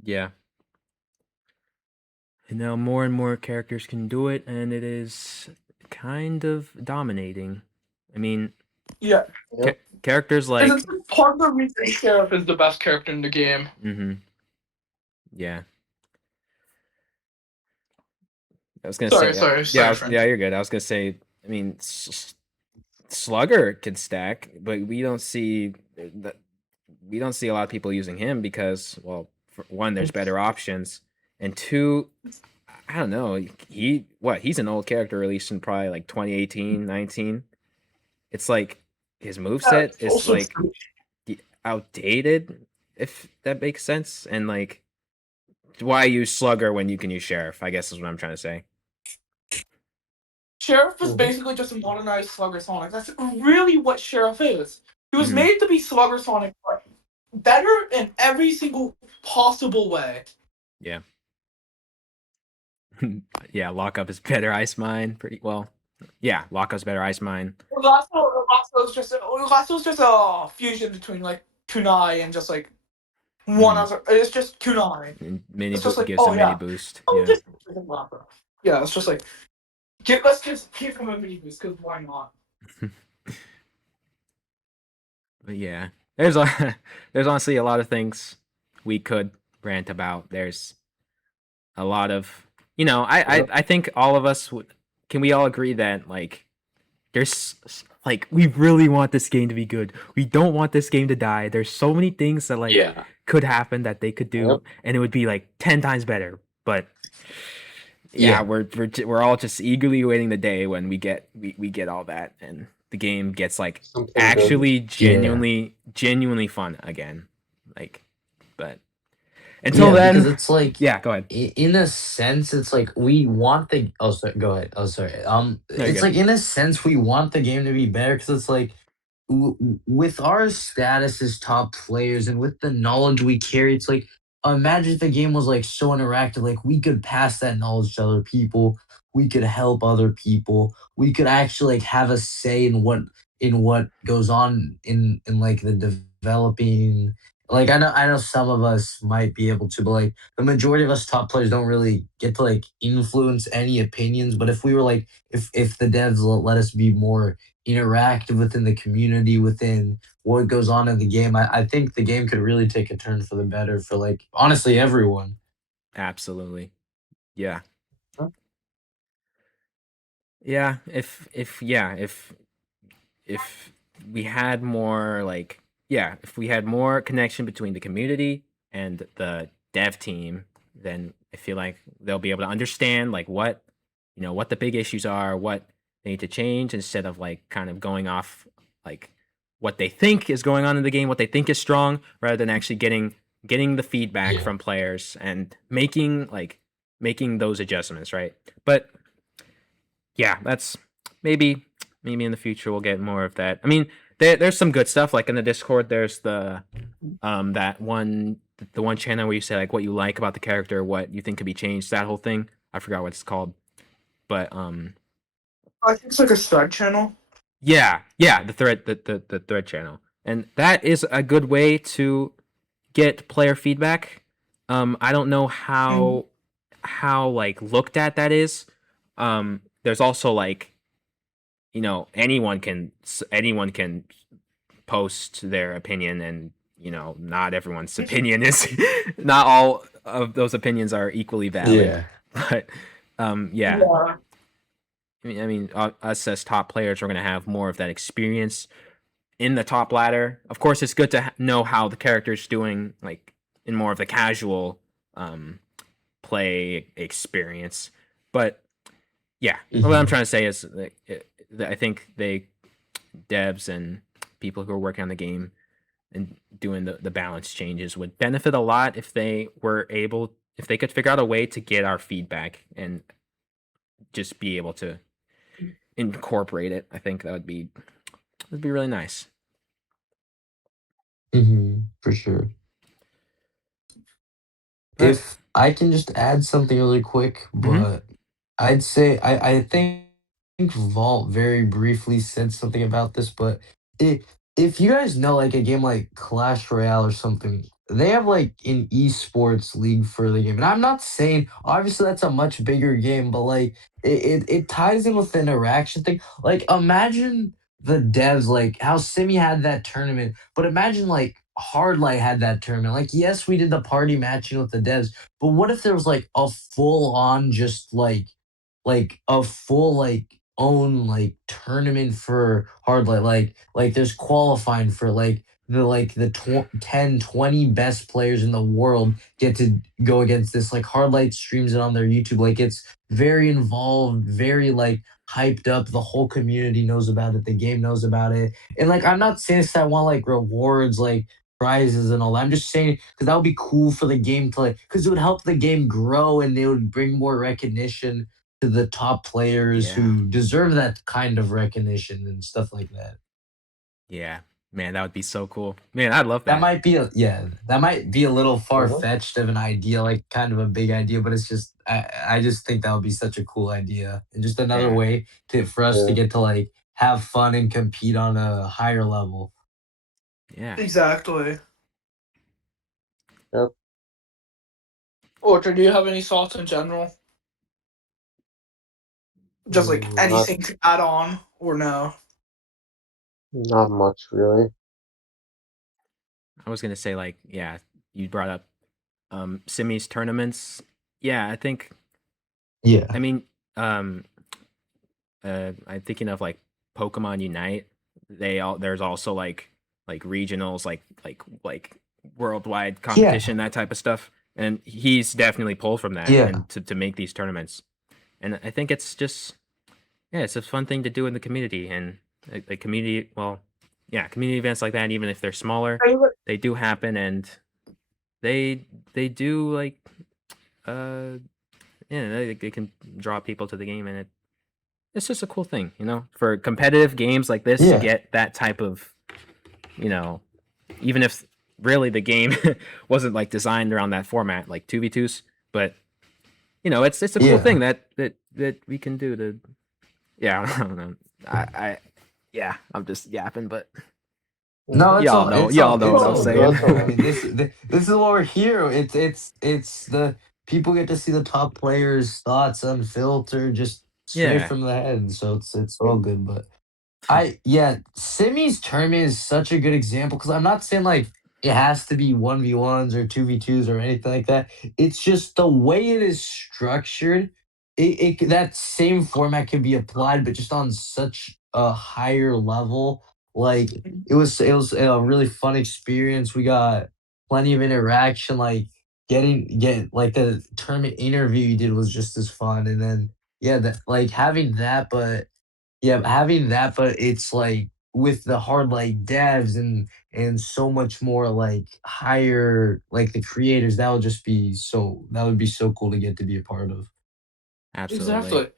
Yeah. And now more and more characters can do it, and it is kind of dominating. I mean, Yeah. Yep. characters like. It's part of the reason Sheriff is the best character in the game. Mm-hmm. Yeah. I was gonna Sorry, say. sorry, Yeah, you're good. I was gonna say. I mean, Slugger can stack, but we don't see that. We don't see a lot of people using him because, well, for one, there's better options, and two, I don't know. He's an old character released in probably like 2018, 19. It's like his moveset is also like true. outdated, if that makes sense. And like, why use Slugger when you can use Sheriff? I guess is what I'm trying to say. Sheriff is Mhm. basically just a modernized Slugger Sonic. That's really what Sheriff is. He was Mhm. made to be Slugger Sonic, but better in every single possible way. Yeah. Yeah, Lockup is better Ice Mine, pretty well. Yeah, Locko's better Ice Mine. Ulasto's just a fusion between like kunai and just like one other. It's just kunai. And It's just like, gives a oh mini yeah, boost. oh Yeah. just yeah. It's just like let's just give him a mini boost because why not? But yeah, there's there's honestly a lot of things we could rant about. There's a lot of I think all of us can we all agree that like there's like we really want this game to be good. We don't want this game to die. There's so many things that like could happen that they could do, and it would be like 10 times better. But yeah, we're all just eagerly waiting the day when we get all that and the game gets like Something actually genuinely fun again. Like, but until then, because it's like yeah, go ahead. in a sense, it's like we want the. Oh, sorry. Go ahead. Oh, sorry. you're It's good. like in a sense we want the game to be better because it's like with our status as top players and with the knowledge we carry, it's like imagine if the game was like so interactive, like we could pass that knowledge to other people, we could help other people, we could actually like have a say in what goes on in like the developing. Like I know some of us might be able to, but like the majority of us top players don't really get to like influence any opinions. But if we were like if the devs let us be more interactive within the community, within what goes on in the game, I think the game could really take a turn for the better for like honestly everyone. Absolutely. Yeah. Huh? Yeah, if we had more like if we had more connection between the community and the dev team, then I feel like they'll be able to understand like what what the big issues are, what they need to change instead of like kind of going off like what they think is going on in the game, what they think is strong, rather than actually getting the feedback Yeah. from players and making those adjustments, right? But yeah, that's maybe in the future we'll get more of that. I mean, there's some good stuff like in the Discord. There's the that one the one channel where you say like what you like about the character, what you think could be changed. That whole thing. I forgot what it's called, but I think it's like a side channel. yeah, the thread channel, and that is a good way to get player feedback. I don't know how like looked at that is. There's also like anyone can post their opinion, and not everyone's opinion is not all of those opinions are equally valid. But yeah. I mean, us as top players are going to have more of that experience in the top ladder. Of course, it's good to know how the character's doing, like in more of the casual play experience. But yeah, what I'm trying to say is, I think devs and people who are working on the game and doing the balance changes would benefit a lot if they could figure out a way to get our feedback and just be able to incorporate it. I think that'd be really nice. For sure. But If I can just add something really quick, but I'd say I think Vault very briefly said something about this, but if you guys know like a game like Clash Royale or something, they have like an esports league for the game. And I'm not saying obviously that's a much bigger game, but like it ties in with the interaction thing. Like imagine the devs, like how Simi had that tournament, but imagine like Hardlight had that tournament. Like, yes, we did the party matching with the devs, but what if there was like a full on just like a full like own like tournament for Hardlight, like there's qualifying for the 10 20 best players in the world get to go against this. Like Hardlight streams it on their YouTube, like it's very involved, very like hyped up, the whole community knows about it, the game knows about it. And like I'm not saying this, I want like rewards, like prizes and all that. I'm just saying because that would be cool for the game to like, because it would help the game grow and it would bring more recognition to the top players Yeah. who deserve that kind of recognition and stuff like that. Yeah, Man, that would be so cool. Man, I'd love That that. might be that might be a little far Uh-huh. fetched of an idea, like kind of a big idea, but it's just I just think that would be such a cool idea and just another Yeah. way for us to Yeah. get to like have fun and compete on a higher level. Yeah. Exactly. Yep. Ultra, do you have any thoughts in general? Just like Not anything to add on or no? not much really. I was gonna say like, yeah, you brought up Simi's tournaments. Yeah, I think Yeah. I mean, um I'm thinking of like Pokemon Unite. There's also like regionals, like worldwide Yeah. competition, that type of stuff. And he's definitely pulled from that Yeah. and to make these tournaments. And I think it's just yeah, it's a fun thing to do in the community and a community. Well, yeah, community events like that, even if they're smaller, they do happen and they do like uh yeah they can draw people to the game and it's just a cool thing, you know, for competitive games like this to Yeah. get that type of, you know, even if really the game wasn't like designed around that format, like 2v2s, but you know, it's a cool Yeah. thing that we can do to, yeah, I don't know, I yeah, I'm just yapping, but No, it's y'all all know, it's all what it's I'm all saying. good. That's all I right. mean, this is what we're here. It's the people get to see the top players' thoughts unfiltered, just straight Yeah, from the head. So it's all good. But yeah, Simi's tournament is such a good example because I'm not saying like it has to be 1v1s or 2v2s or anything like that. It's just the way it is structured. That same format can be applied, but just on such a higher level. Like it was a really fun experience. We got plenty of interaction. Like get like the tournament interview you did was just as fun, and then yeah, that like having that, but it's like with the hard like devs and so much more like higher like the creators, that would be so cool to get to be a part of. absolutely. Exactly.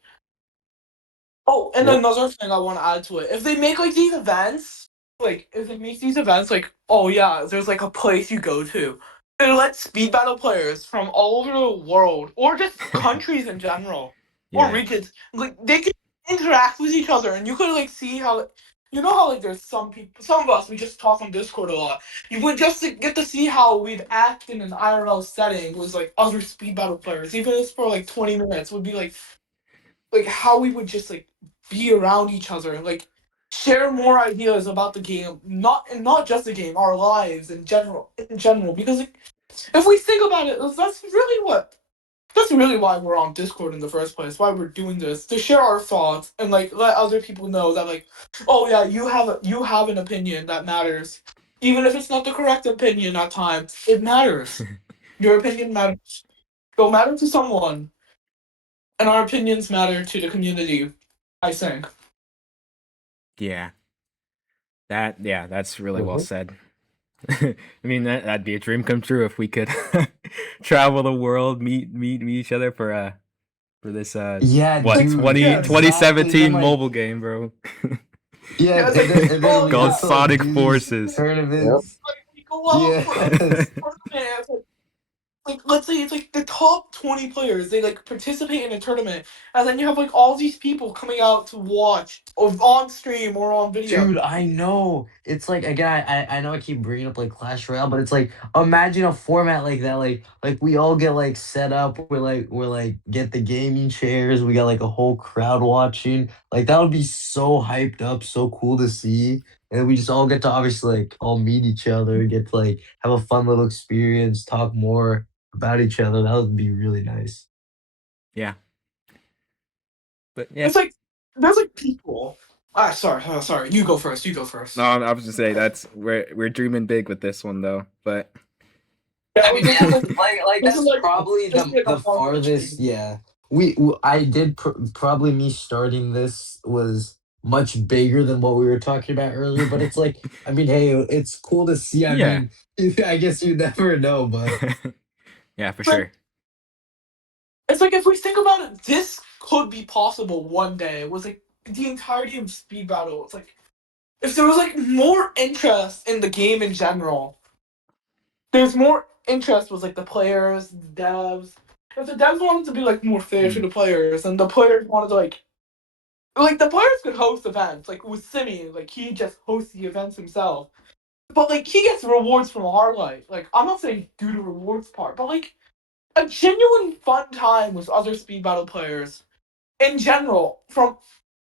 Oh, and Yep. another thing I want to add to it: if they make like these events, like if they make these events, like oh yeah, there's like a place you go to, and let speed battle players from all over the world, or just countries in general, or Yeah, regions, like they can interact with each other, and you could like see how, you know how like there's some people, some of us we just talk on Discord a lot. You would just get to see how we'd act in an IRL setting with like other speed battle players, even if it's for like 20 minutes, would be like how we would just like be around each other and like share more ideas about the game, not just the game, our lives in general. Because like, if we think about it, that's really why we're on Discord in the first place. Why we're doing this to share our thoughts and like let other people know that like, oh yeah, you have an opinion that matters, even if it's not the correct opinion at times. It matters. Your opinion matters. It'll matter to someone, and our opinions matter to the community, I think. yeah, that's really well Mm-hmm. said. I mean, that'd be a dream come true if we could travel the world, meet each other for this Yeah, what Like, dude, twenty yeah, twenty exactly. And then seventeen like mobile game, bro. yeah, yeah, it's like, and then oh we Called get yeah, to like Sonic do these Forces. Yep. tournaments. like we go out Yeah. for this tournament. It's like let's say it's like the top 20 players. They like participate in a tournament, and then you have like all these people coming out to watch or on stream or on video. Dude, I know. It's like again, I know I keep bringing up like Clash Royale, but it's like imagine a format like that. Like we all get like set up. We're like get the gaming chairs. We got like a whole crowd watching. Like that would be so hyped up, so cool to see. And we just all get to obviously like all meet each other, get to like have a fun little experience, talk more about each other. That would be really nice. Yeah, but yeah. It's like there's like people. Sorry. You go first. You go No, first. I was just saying that's we're dreaming big with this one though. But Yeah, I mean, this yeah, is like like this is that's like probably just like a the far fetched farthest. dream. Yeah, I did probably me starting this was much bigger than what we were talking about earlier. But it's like, I mean, hey, it's cool to see. I yeah, mean, I guess you never know, but yeah, for It's like sure. it's like if we think about it, this could be possible one day. It was like the entirety of speed battle. It's like if there was like more interest in the game in general, there's more interest with like the players, the devs. If the devs wanted to be like more fair to the players, and the players wanted to like the players could host events, like with Simi, like he just hosts the events himself. But like he gets rewards from Hardlight. Like I'm not saying do the rewards part, but like a genuine fun time with other speed battle players in general from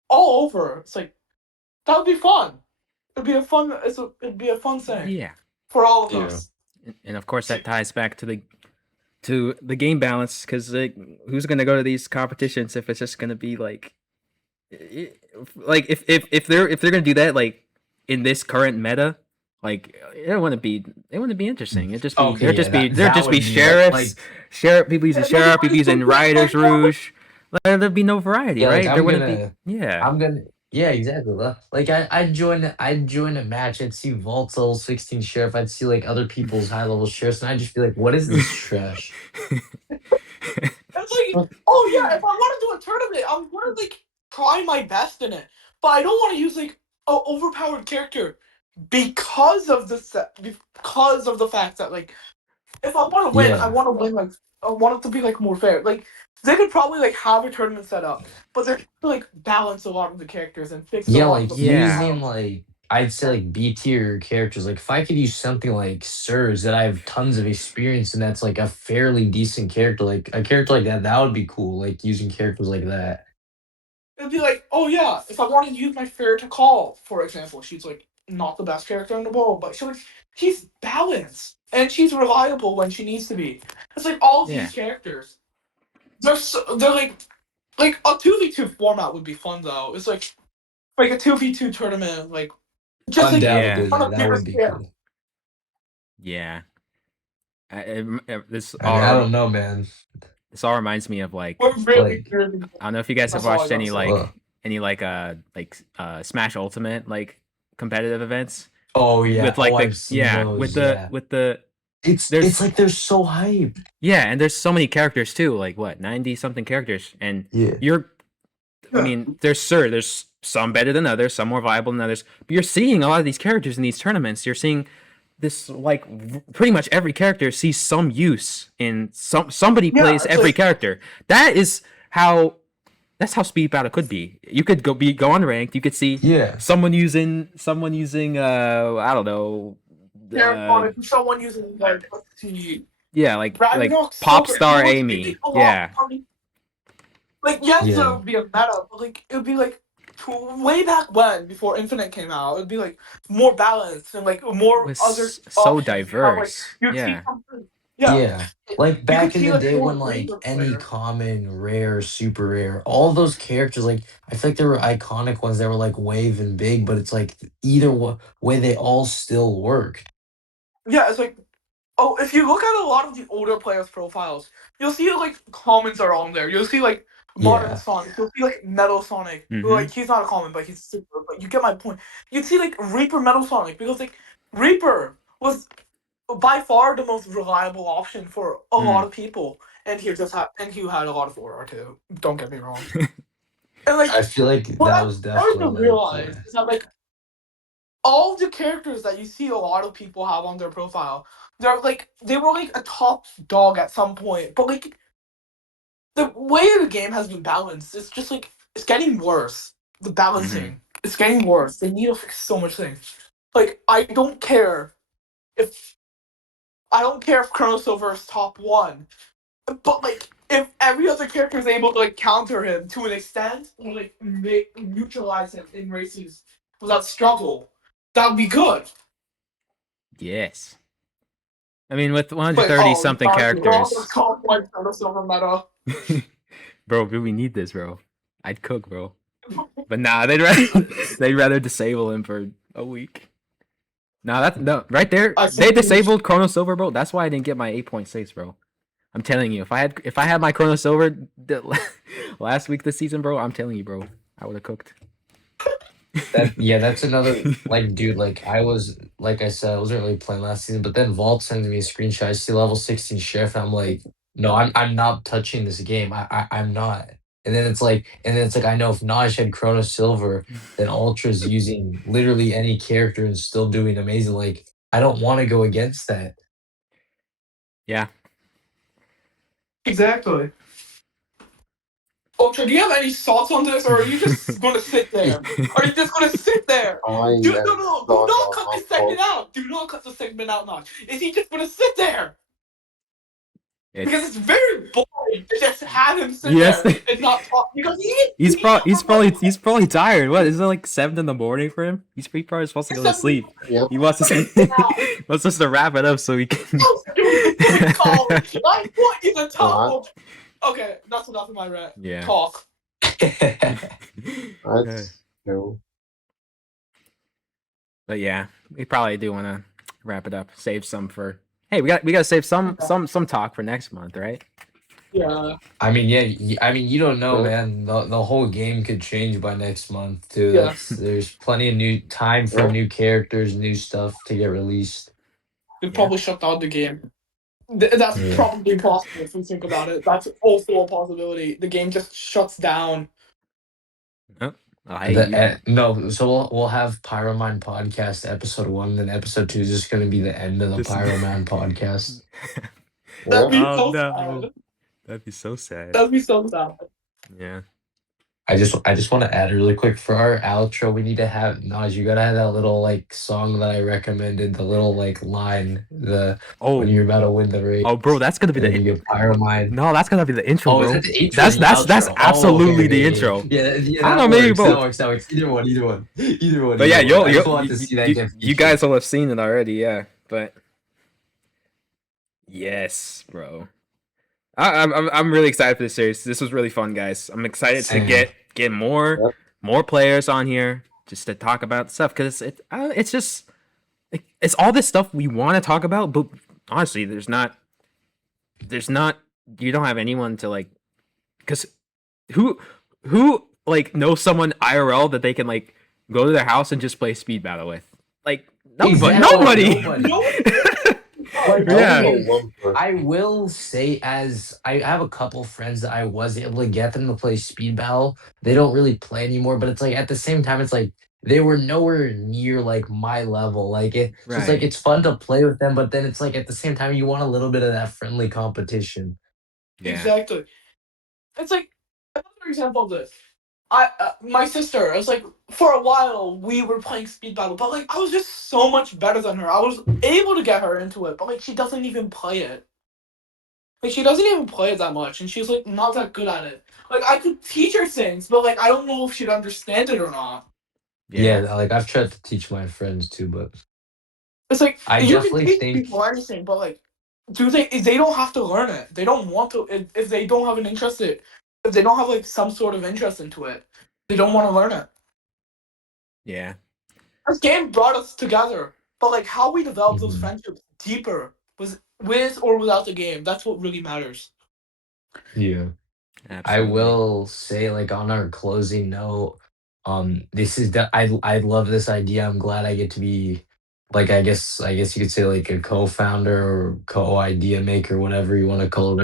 all over. It's like that would be fun. It'd be a fun thing Yeah. for all of Yeah. us. And of course that ties back to the game balance, because like, who's gonna go to these competitions if it's just gonna be like if they're gonna do that like in this current meta, like it wouldn't be interesting. It'd just be Okay, there'd yeah, just be that there'd just would be be sheriffs, like people using Yeah, sheriff, people like, using riders, Rouge. Like, there'd be no variety, yeah, like right? There wouldn't be. Yeah. I'm gonna yeah, exactly. Like I'd join a match, I'd see Vault's level 16 sheriff, I'd see like other people's high level sheriffs, and I'd just be like, what is this trash? It's like, oh yeah, if I want to do a tournament, I'm gonna like try my best in it, but I don't want to use like an overpowered character because of because of the fact that like if I want to win, I Yeah. want to win like I want it to be like more fair. Like they could probably like have a tournament set up, but they're like balance a lot of the characters and fix a Yeah, lot of like the Yeah. using like I'd say like B tier characters. Like if I could use something like Surge that I have tons of experience and that's like a fairly decent character, like a character like that, that would be cool. Like using characters like that. It'd be like, oh yeah, if I want to use my fair to call, for example, she's like not the best character in the world, but she's balanced and she's reliable when she needs to be. It's like all Yeah. these characters. They're like a 2v2 format would be fun though. It's like a 2v2 tournament, like just like Undoubtedly, on yeah, a that bigger would be scale. cool. Yeah. This I mean, I don't know, man. all reminds me of like, We're really, Like, really I don't know if you guys have That's all I watched gotta any say. uh, Smash Ultimate like competitive events oh yeah, with like I've seen those. Yeah, with the it's there's like they're so hype. yeah, and there's so many characters too, like what 90 something characters, and Yeah, I mean there's some better than others, some more viable than others, but you're seeing a lot of these characters in these tournaments. You're seeing this like pretty much every character sees some use in somebody Yeah, plays it's every like character. That's how speed battle could be. You could go on ranked. You could see yeah, someone using I don't know, someone using like let's see, yeah, like Ragnarok pop Silver. star It would be Amy. a lot Yeah. of fun. Like yes, it yeah, would be a meta, but like it would be like way back when, before Infinite came out, it would be like more balanced and like It more was other so options. You have, like diverse. you'd see Yeah. something, yeah, yeah. Like you could back in see the like day more when like flavor any players. common, rare, super rare, all those characters, like I feel like there were iconic ones that were like wave and big, but it's like either way they all still work. Yeah, it's like oh, if you look at a lot of the older players' profiles, you'll see like comments are on there. You'll see like Modern Yeah, Sonic. You'll see like Metal Sonic. Who, Mm-hmm. like he's not a comment, but he's super. But you get my point. You'd see like Reaper Metal Sonic because like Reaper was by far the most reliable option for a lot of people, and he had a lot of aura too. Don't get me wrong. And like I feel like what that I'm was starting to definitely like realize yeah, is that like all the characters that you see a lot of people have on their profile, they were like a top dog at some point, but like the way the game has been balanced, it's just like it's getting worse. The balancing, it's getting worse. They need to fix so much things. Like if I don't care if Chrono Silver is top one, but like if every other character is able to like counter him to an extent, or like neutralize him in races without struggle, that would be good. Yes. I mean, with But 130 something characters, Silver meta. bro, do we need this, bro? I'd cook, bro. But nah, they'd rather disable him for a week. Nah, that's no right there. They disabled Chrono Silver, bro. That's why I didn't get my 8.6, bro. I'm telling you, if I had my Chrono Silver last week this season, bro, I'm telling you, bro, I would have cooked. that's another like dude, like I said, I wasn't really playing last season, but then Vault sends me a screenshot. I see level 16 chef, and I'm like, no, I'm not touching this game. I'm not. and then it's like I know if Naj had Chrono Silver, then Ultra's using literally any character and still doing amazing. Like I don't want to go against that. Yeah. Exactly. Ultra, do you have any thoughts on this, or are you just going to sit there? Are you just going to sit there? I am Do done not cut on the segment out. Do not cut the segment out, Notch. Is he just going to sit there? Because it's very boring to just have him sit Yes. there and not talk. Because He's probably tired. What is it, like 7 in the morning for him? He's probably supposed to go to sleep. Yep. He wants us to wrap it up so he can. I put you the top of. Okay, that's enough of my rant. Yeah. Talk. That's no. But yeah, we probably do want to wrap it up. Save some for. Hey, we got to save some talk for next month, right? Yeah. I mean, you don't know, Yeah. man. The whole game could change by next month too. Yeah. There's plenty of new time for Yeah. new characters, new stuff to get released. They probably shut down the game. That's Yeah. probably possible if we think about it. That's also a possibility. The game just shuts down. No, so we'll have Pyro-Mine Podcast episode 1, then episode 2 is just going to be the end of the Pyro-Mine Podcast. That'd be Yeah. so no. sad. That'd be so sad. That'd be so sad. Yeah. I just want to add really quick for our outro. We need to have Naj. You gotta have that little like song that I recommended. The little like line when you're about to win the race. Oh, bro, that's gonna be and then the. you get Pyro-Mine. No, that's gonna be the intro, Oh, bro. is that the intro? That's absolutely the intro. Yeah, I don't know, maybe both. That works. Either one. But yeah, I just want to see that get you guys will have seen it already, yeah. But yes, bro. I'm really excited for this series. This was really fun, guys. I'm excited to get more players on here just to talk about stuff because it's just it's all this stuff we want to talk about, but honestly, there's not you don't have anyone to like because who like knows someone IRL that they can like go to their house and just play speed battle with like nobody. Yeah. I will say, as I have a couple friends that I was able to get them to play speed battle. They don't really play anymore, but it's like at the same time, it's like they were nowhere near like my level. Like so it's like it's fun to play with them, but then it's like at the same time you want a little bit of that friendly competition. Yeah. Exactly. It's like another example of this. My sister, it was like for a while we were playing speed battle, but like I was just so much better than her. I was able to get her into it, but like she doesn't even play it. Like she doesn't even play it that much, and she's like not that good at it. Like I could teach her things, but like I don't know if she'd understand it or not. Yeah, like I've tried to teach my friends too, but it's like I you definitely can teach think people anything, but like they don't have to learn it. They don't want to if they don't have an interest in it. If they don't have like some sort of interest into it, they don't want to learn it. Yeah. This game brought us together, but like how we developed those friendships deeper was with or without the game. That's what really matters. Yeah. Absolutely. I will say, like on our closing note, this is I love this idea. I'm glad I get to be, like I guess you could say like a co-founder or co-idea maker, whatever you want to call it,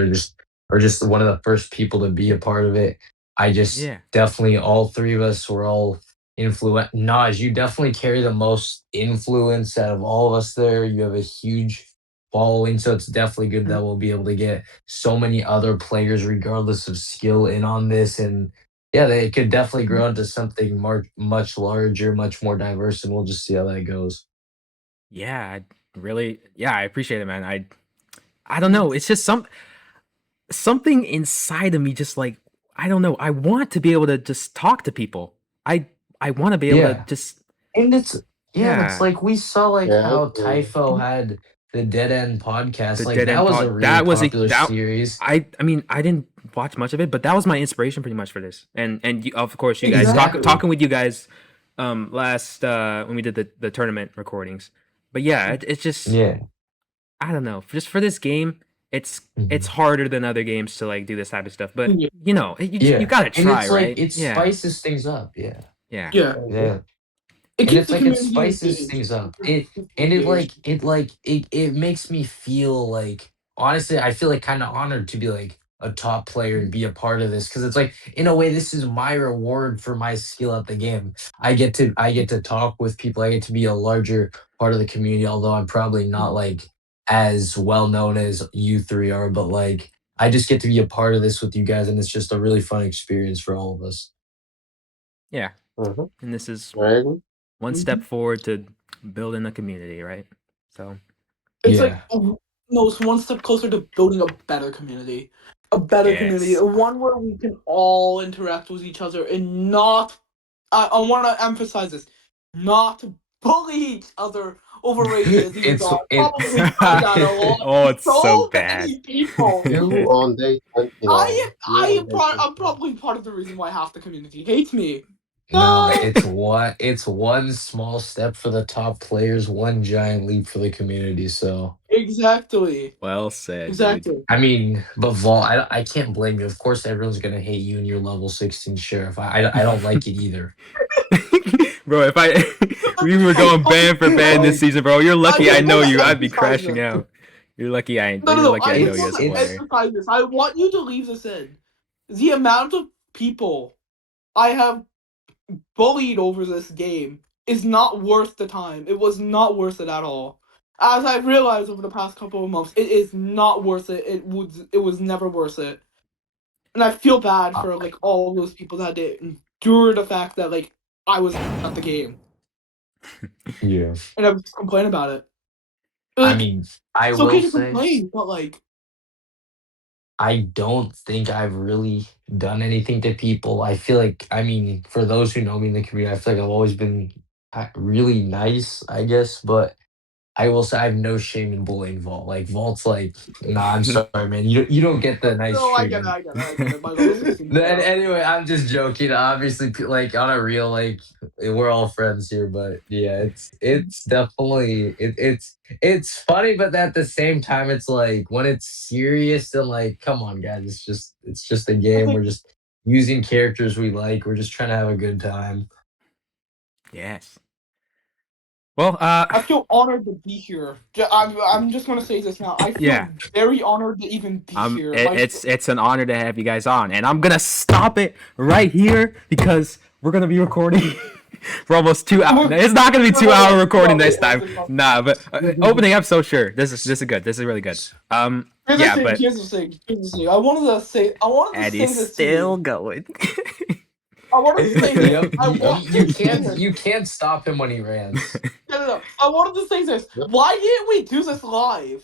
or just one of the first people to be a part of it. I just definitely all three of us were all influent. Naj, you definitely carry the most influence out of all of us there. You have a huge following, so it's definitely good that we'll be able to get so many other players regardless of skill in on this. And yeah, they could definitely grow into something much larger, much more diverse, and we'll just see how that goes. Yeah, I appreciate it, man. I don't know, it's just something inside of me just like I don't know, I want to be able to just talk to people. I want to be able to just and it's it's like we saw like how Typho had the Dead End podcast. Like that was a really popular series. I mean, I didn't watch much of it, but that was my inspiration pretty much for this. And of course, you guys talking with you guys last when we did the tournament recordings. But yeah, it's just I don't know. Just for this game, it's harder than other games to like do this type of stuff. But you know, you gotta try, right? It spices things up. Yeah. It spices things up. It makes me feel like, honestly, I feel like kind of honored to be like a top player and be a part of this, because it's like, in a way, this is my reward for my skill at the game. I get to talk with people. I get to be a larger part of the community, although I'm probably not like as well known as you three are, but like I just get to be a part of this with you guys, and it's just a really fun experience for all of us. Yeah. Mhm. And this is I agree. one step forward to building a community, right? So It's Yeah. like no, it's one step closer to building a better community. A better community. Yes. One where we can all interact with each other and not I want to emphasize this. Not bully each other over races. Even It's though I it. probably done that a lot. Oh, it's so many bad. people. You on day 29. I'm probably part of the reason why half the community hates me. No, No. it's one small step for the top players, one giant leap for the community. So Exactly. Well said, dude. Exactly. I mean, but Vol, I can't blame you. Of course, everyone's gonna hate you and your level 16 sheriff. I don't like it either. Bro, if we were going ban for ban this season, bro, you're lucky I know you. I'd be crashing out. You're lucky I No. know I you want as a to player. emphasize this. I want you to leave this in. The amount of people I have bullied over this game is not worth the time. It was not worth it at all. As I've realized over the past couple of months, it is not worth it. It was never worth it. And I feel bad for like all of those people that had to endure the fact that like I was at the game. Yeah. And I was complaining about it. I Like, mean, I it's will okay to say complain, but like I don't think I've really done anything to people. I feel like, I mean, for those who know me in the community, I feel like I've always been really nice, I guess. But I will say I have no shame in bullying Vault. Like Vault's like, nah, I'm sorry, man. You don't get the nice no, I get it, treatment. I get it. My level 16. Anyway, I'm just joking. Obviously, like on a real, like we're all friends here, but yeah, it's definitely it's funny, but at the same time, it's like when it's serious and like, come on, guys, it's just a game. We're just using characters we like. We're just trying to have a good time. Yes. Well, I feel honored to be here. I'm just gonna say this now. I feel Yeah. very honored to even be here. It's an honor to have you guys on, and I'm gonna stop it right here because we're gonna be recording for almost 2 hours. It's not gonna be 2 hour recording this time. Nah, but opening, I'm so sure this is good. This is really good. Here's the thing. I wanted to say And he's this still to you. going. I wanted to say this. You can't stop him when he rants. No. I wanted to say this. Why didn't we do this live?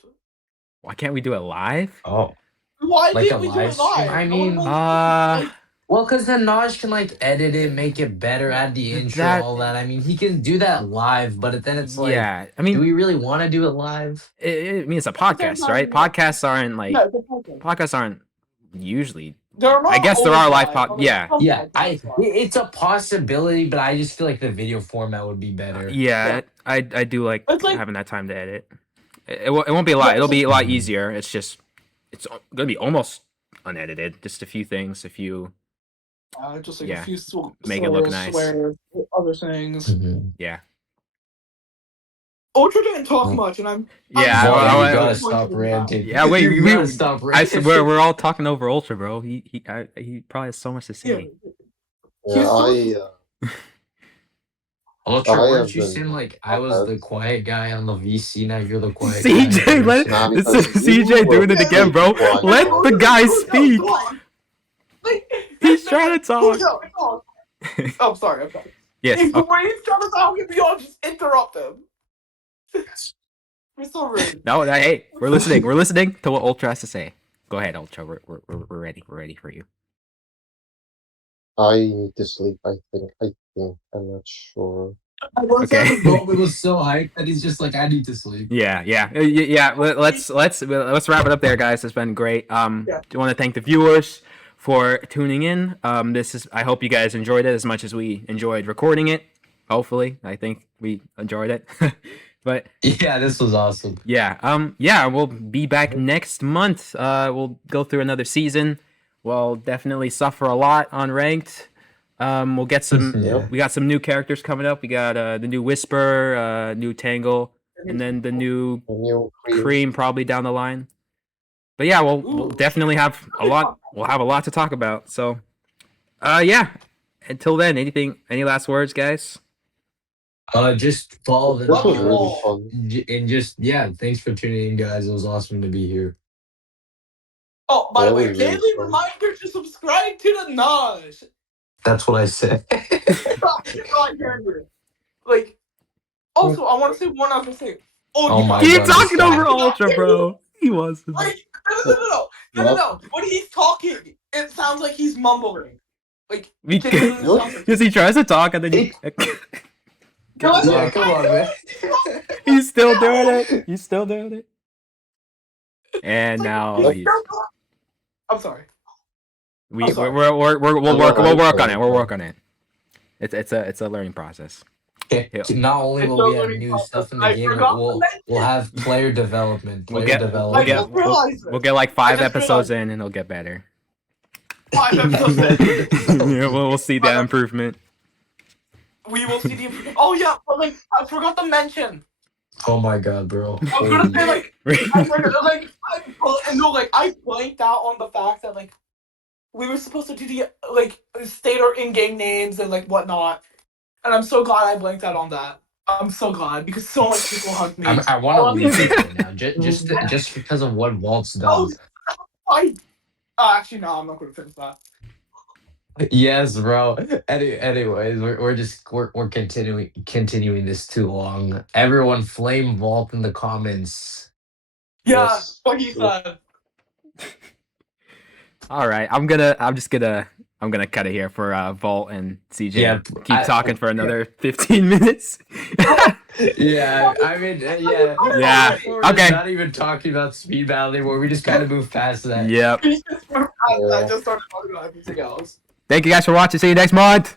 Why can't we do it live? Oh, Why like didn't a we do live it stream? live? I mean, well, because then Naj can like edit it, make it better, add the intro, all that. I mean, he can do that live, but then it's like, yeah. I mean, do we really want to do it live? I mean, it's a podcast, right? Podcasts aren't like podcasts aren't usually. I guess there are live Yeah, it's a possibility, but I just feel like the video format would be better. Yeah, I do like It's like- having that time to edit. It won't be a lot. It'll be a lot easier. It's gonna be almost unedited. Just a few things, a few. Just like Yeah. a few Make it look nice. swears, other things. Yeah. Ultra didn't talk much, and I'm. Yeah, Well, I you gotta was- stop ranting. Yeah, wait, You we gotta stop I ranting. swear we're all talking over Ultra, bro. He probably has so much to say. Ultra, I weren't have you been- saying like I was the quiet guy on the VC, now you're the quiet CJ, guy? Nah, this because is you CJ were doing it again, bro. quiet. Let the guy speak. He's trying to talk. Oh, I'm sorry. I'm sorry. Yes. If when he's trying to talk, we all just interrupt him. We're so rude. No, hey, we're listening. We're listening to what Ultra has to say. Go ahead, Ultra. We're ready. We're ready for you. I need to sleep, I think. I'm not sure. Okay. It was so hyped that he's just like, I need to sleep. Yeah. Let's wrap it up there, guys. It's been great. Yeah. Do want to thank the viewers for tuning in. I hope you guys enjoyed it as much as we enjoyed recording it. Hopefully, I think we enjoyed it. But Yeah, this was awesome. yeah, we'll be back next month. We'll go through another season. We'll definitely suffer a lot on ranked. We'll get some. Yeah. We got some new characters coming up. We got the new Whisper, new Tangle, and then the new A new Cream probably down the line. But yeah, we'll definitely have a lot. We'll have a lot to talk about. So, yeah. Until then, any last words, guys? Just follow the This was show. really fun. And just, yeah, thanks for tuning in, guys. It was awesome to be here. Oh, by the That way, was really daily fun. reminder to subscribe to the Naj. That's what I said. Like, also, I want to say one other thing. Oh my Keep God, talking this guy. over Ultra, bro. He was. Like, no. When he's talking, it sounds like he's mumbling. Like, Because he tries to talk and then he. Yeah, come on, man. He's still doing it. He's still doing it. And now he's. I'm sorry. We'll sorry. work on it. We'll work on it. It's a learning process. Not only will we have new stuff in the game, but we'll have player development. We'll get like 5 episodes in, and it'll get better. 5 episodes in. Yeah, we'll see that improvement. We will see the improvement. Oh yeah, but like I forgot to mention. Oh my God, bro. I was gonna say I blanked out on the fact that like we were supposed to do the state our in-game names and like whatnot, and I'm so glad I blanked out on that. I'm so glad because so much people hugged me. I want to leave it right now, just because of what Valt's done. Actually, no, I'm not gonna finish that. Yes, bro. Anyways, we're continuing this too long. Everyone, flame Valt in the comments. Yeah, Yes. what he said. All right, I'm gonna cut it here for Valt and CJ. Yeah, keep talking for another 15 minutes. Yeah, I mean, yeah. Yeah, We're okay. just not even talking about speed battle anymore. We just kind of moved past that. Yep. I just started talking about everything else. Thank you guys for watching. See you next month.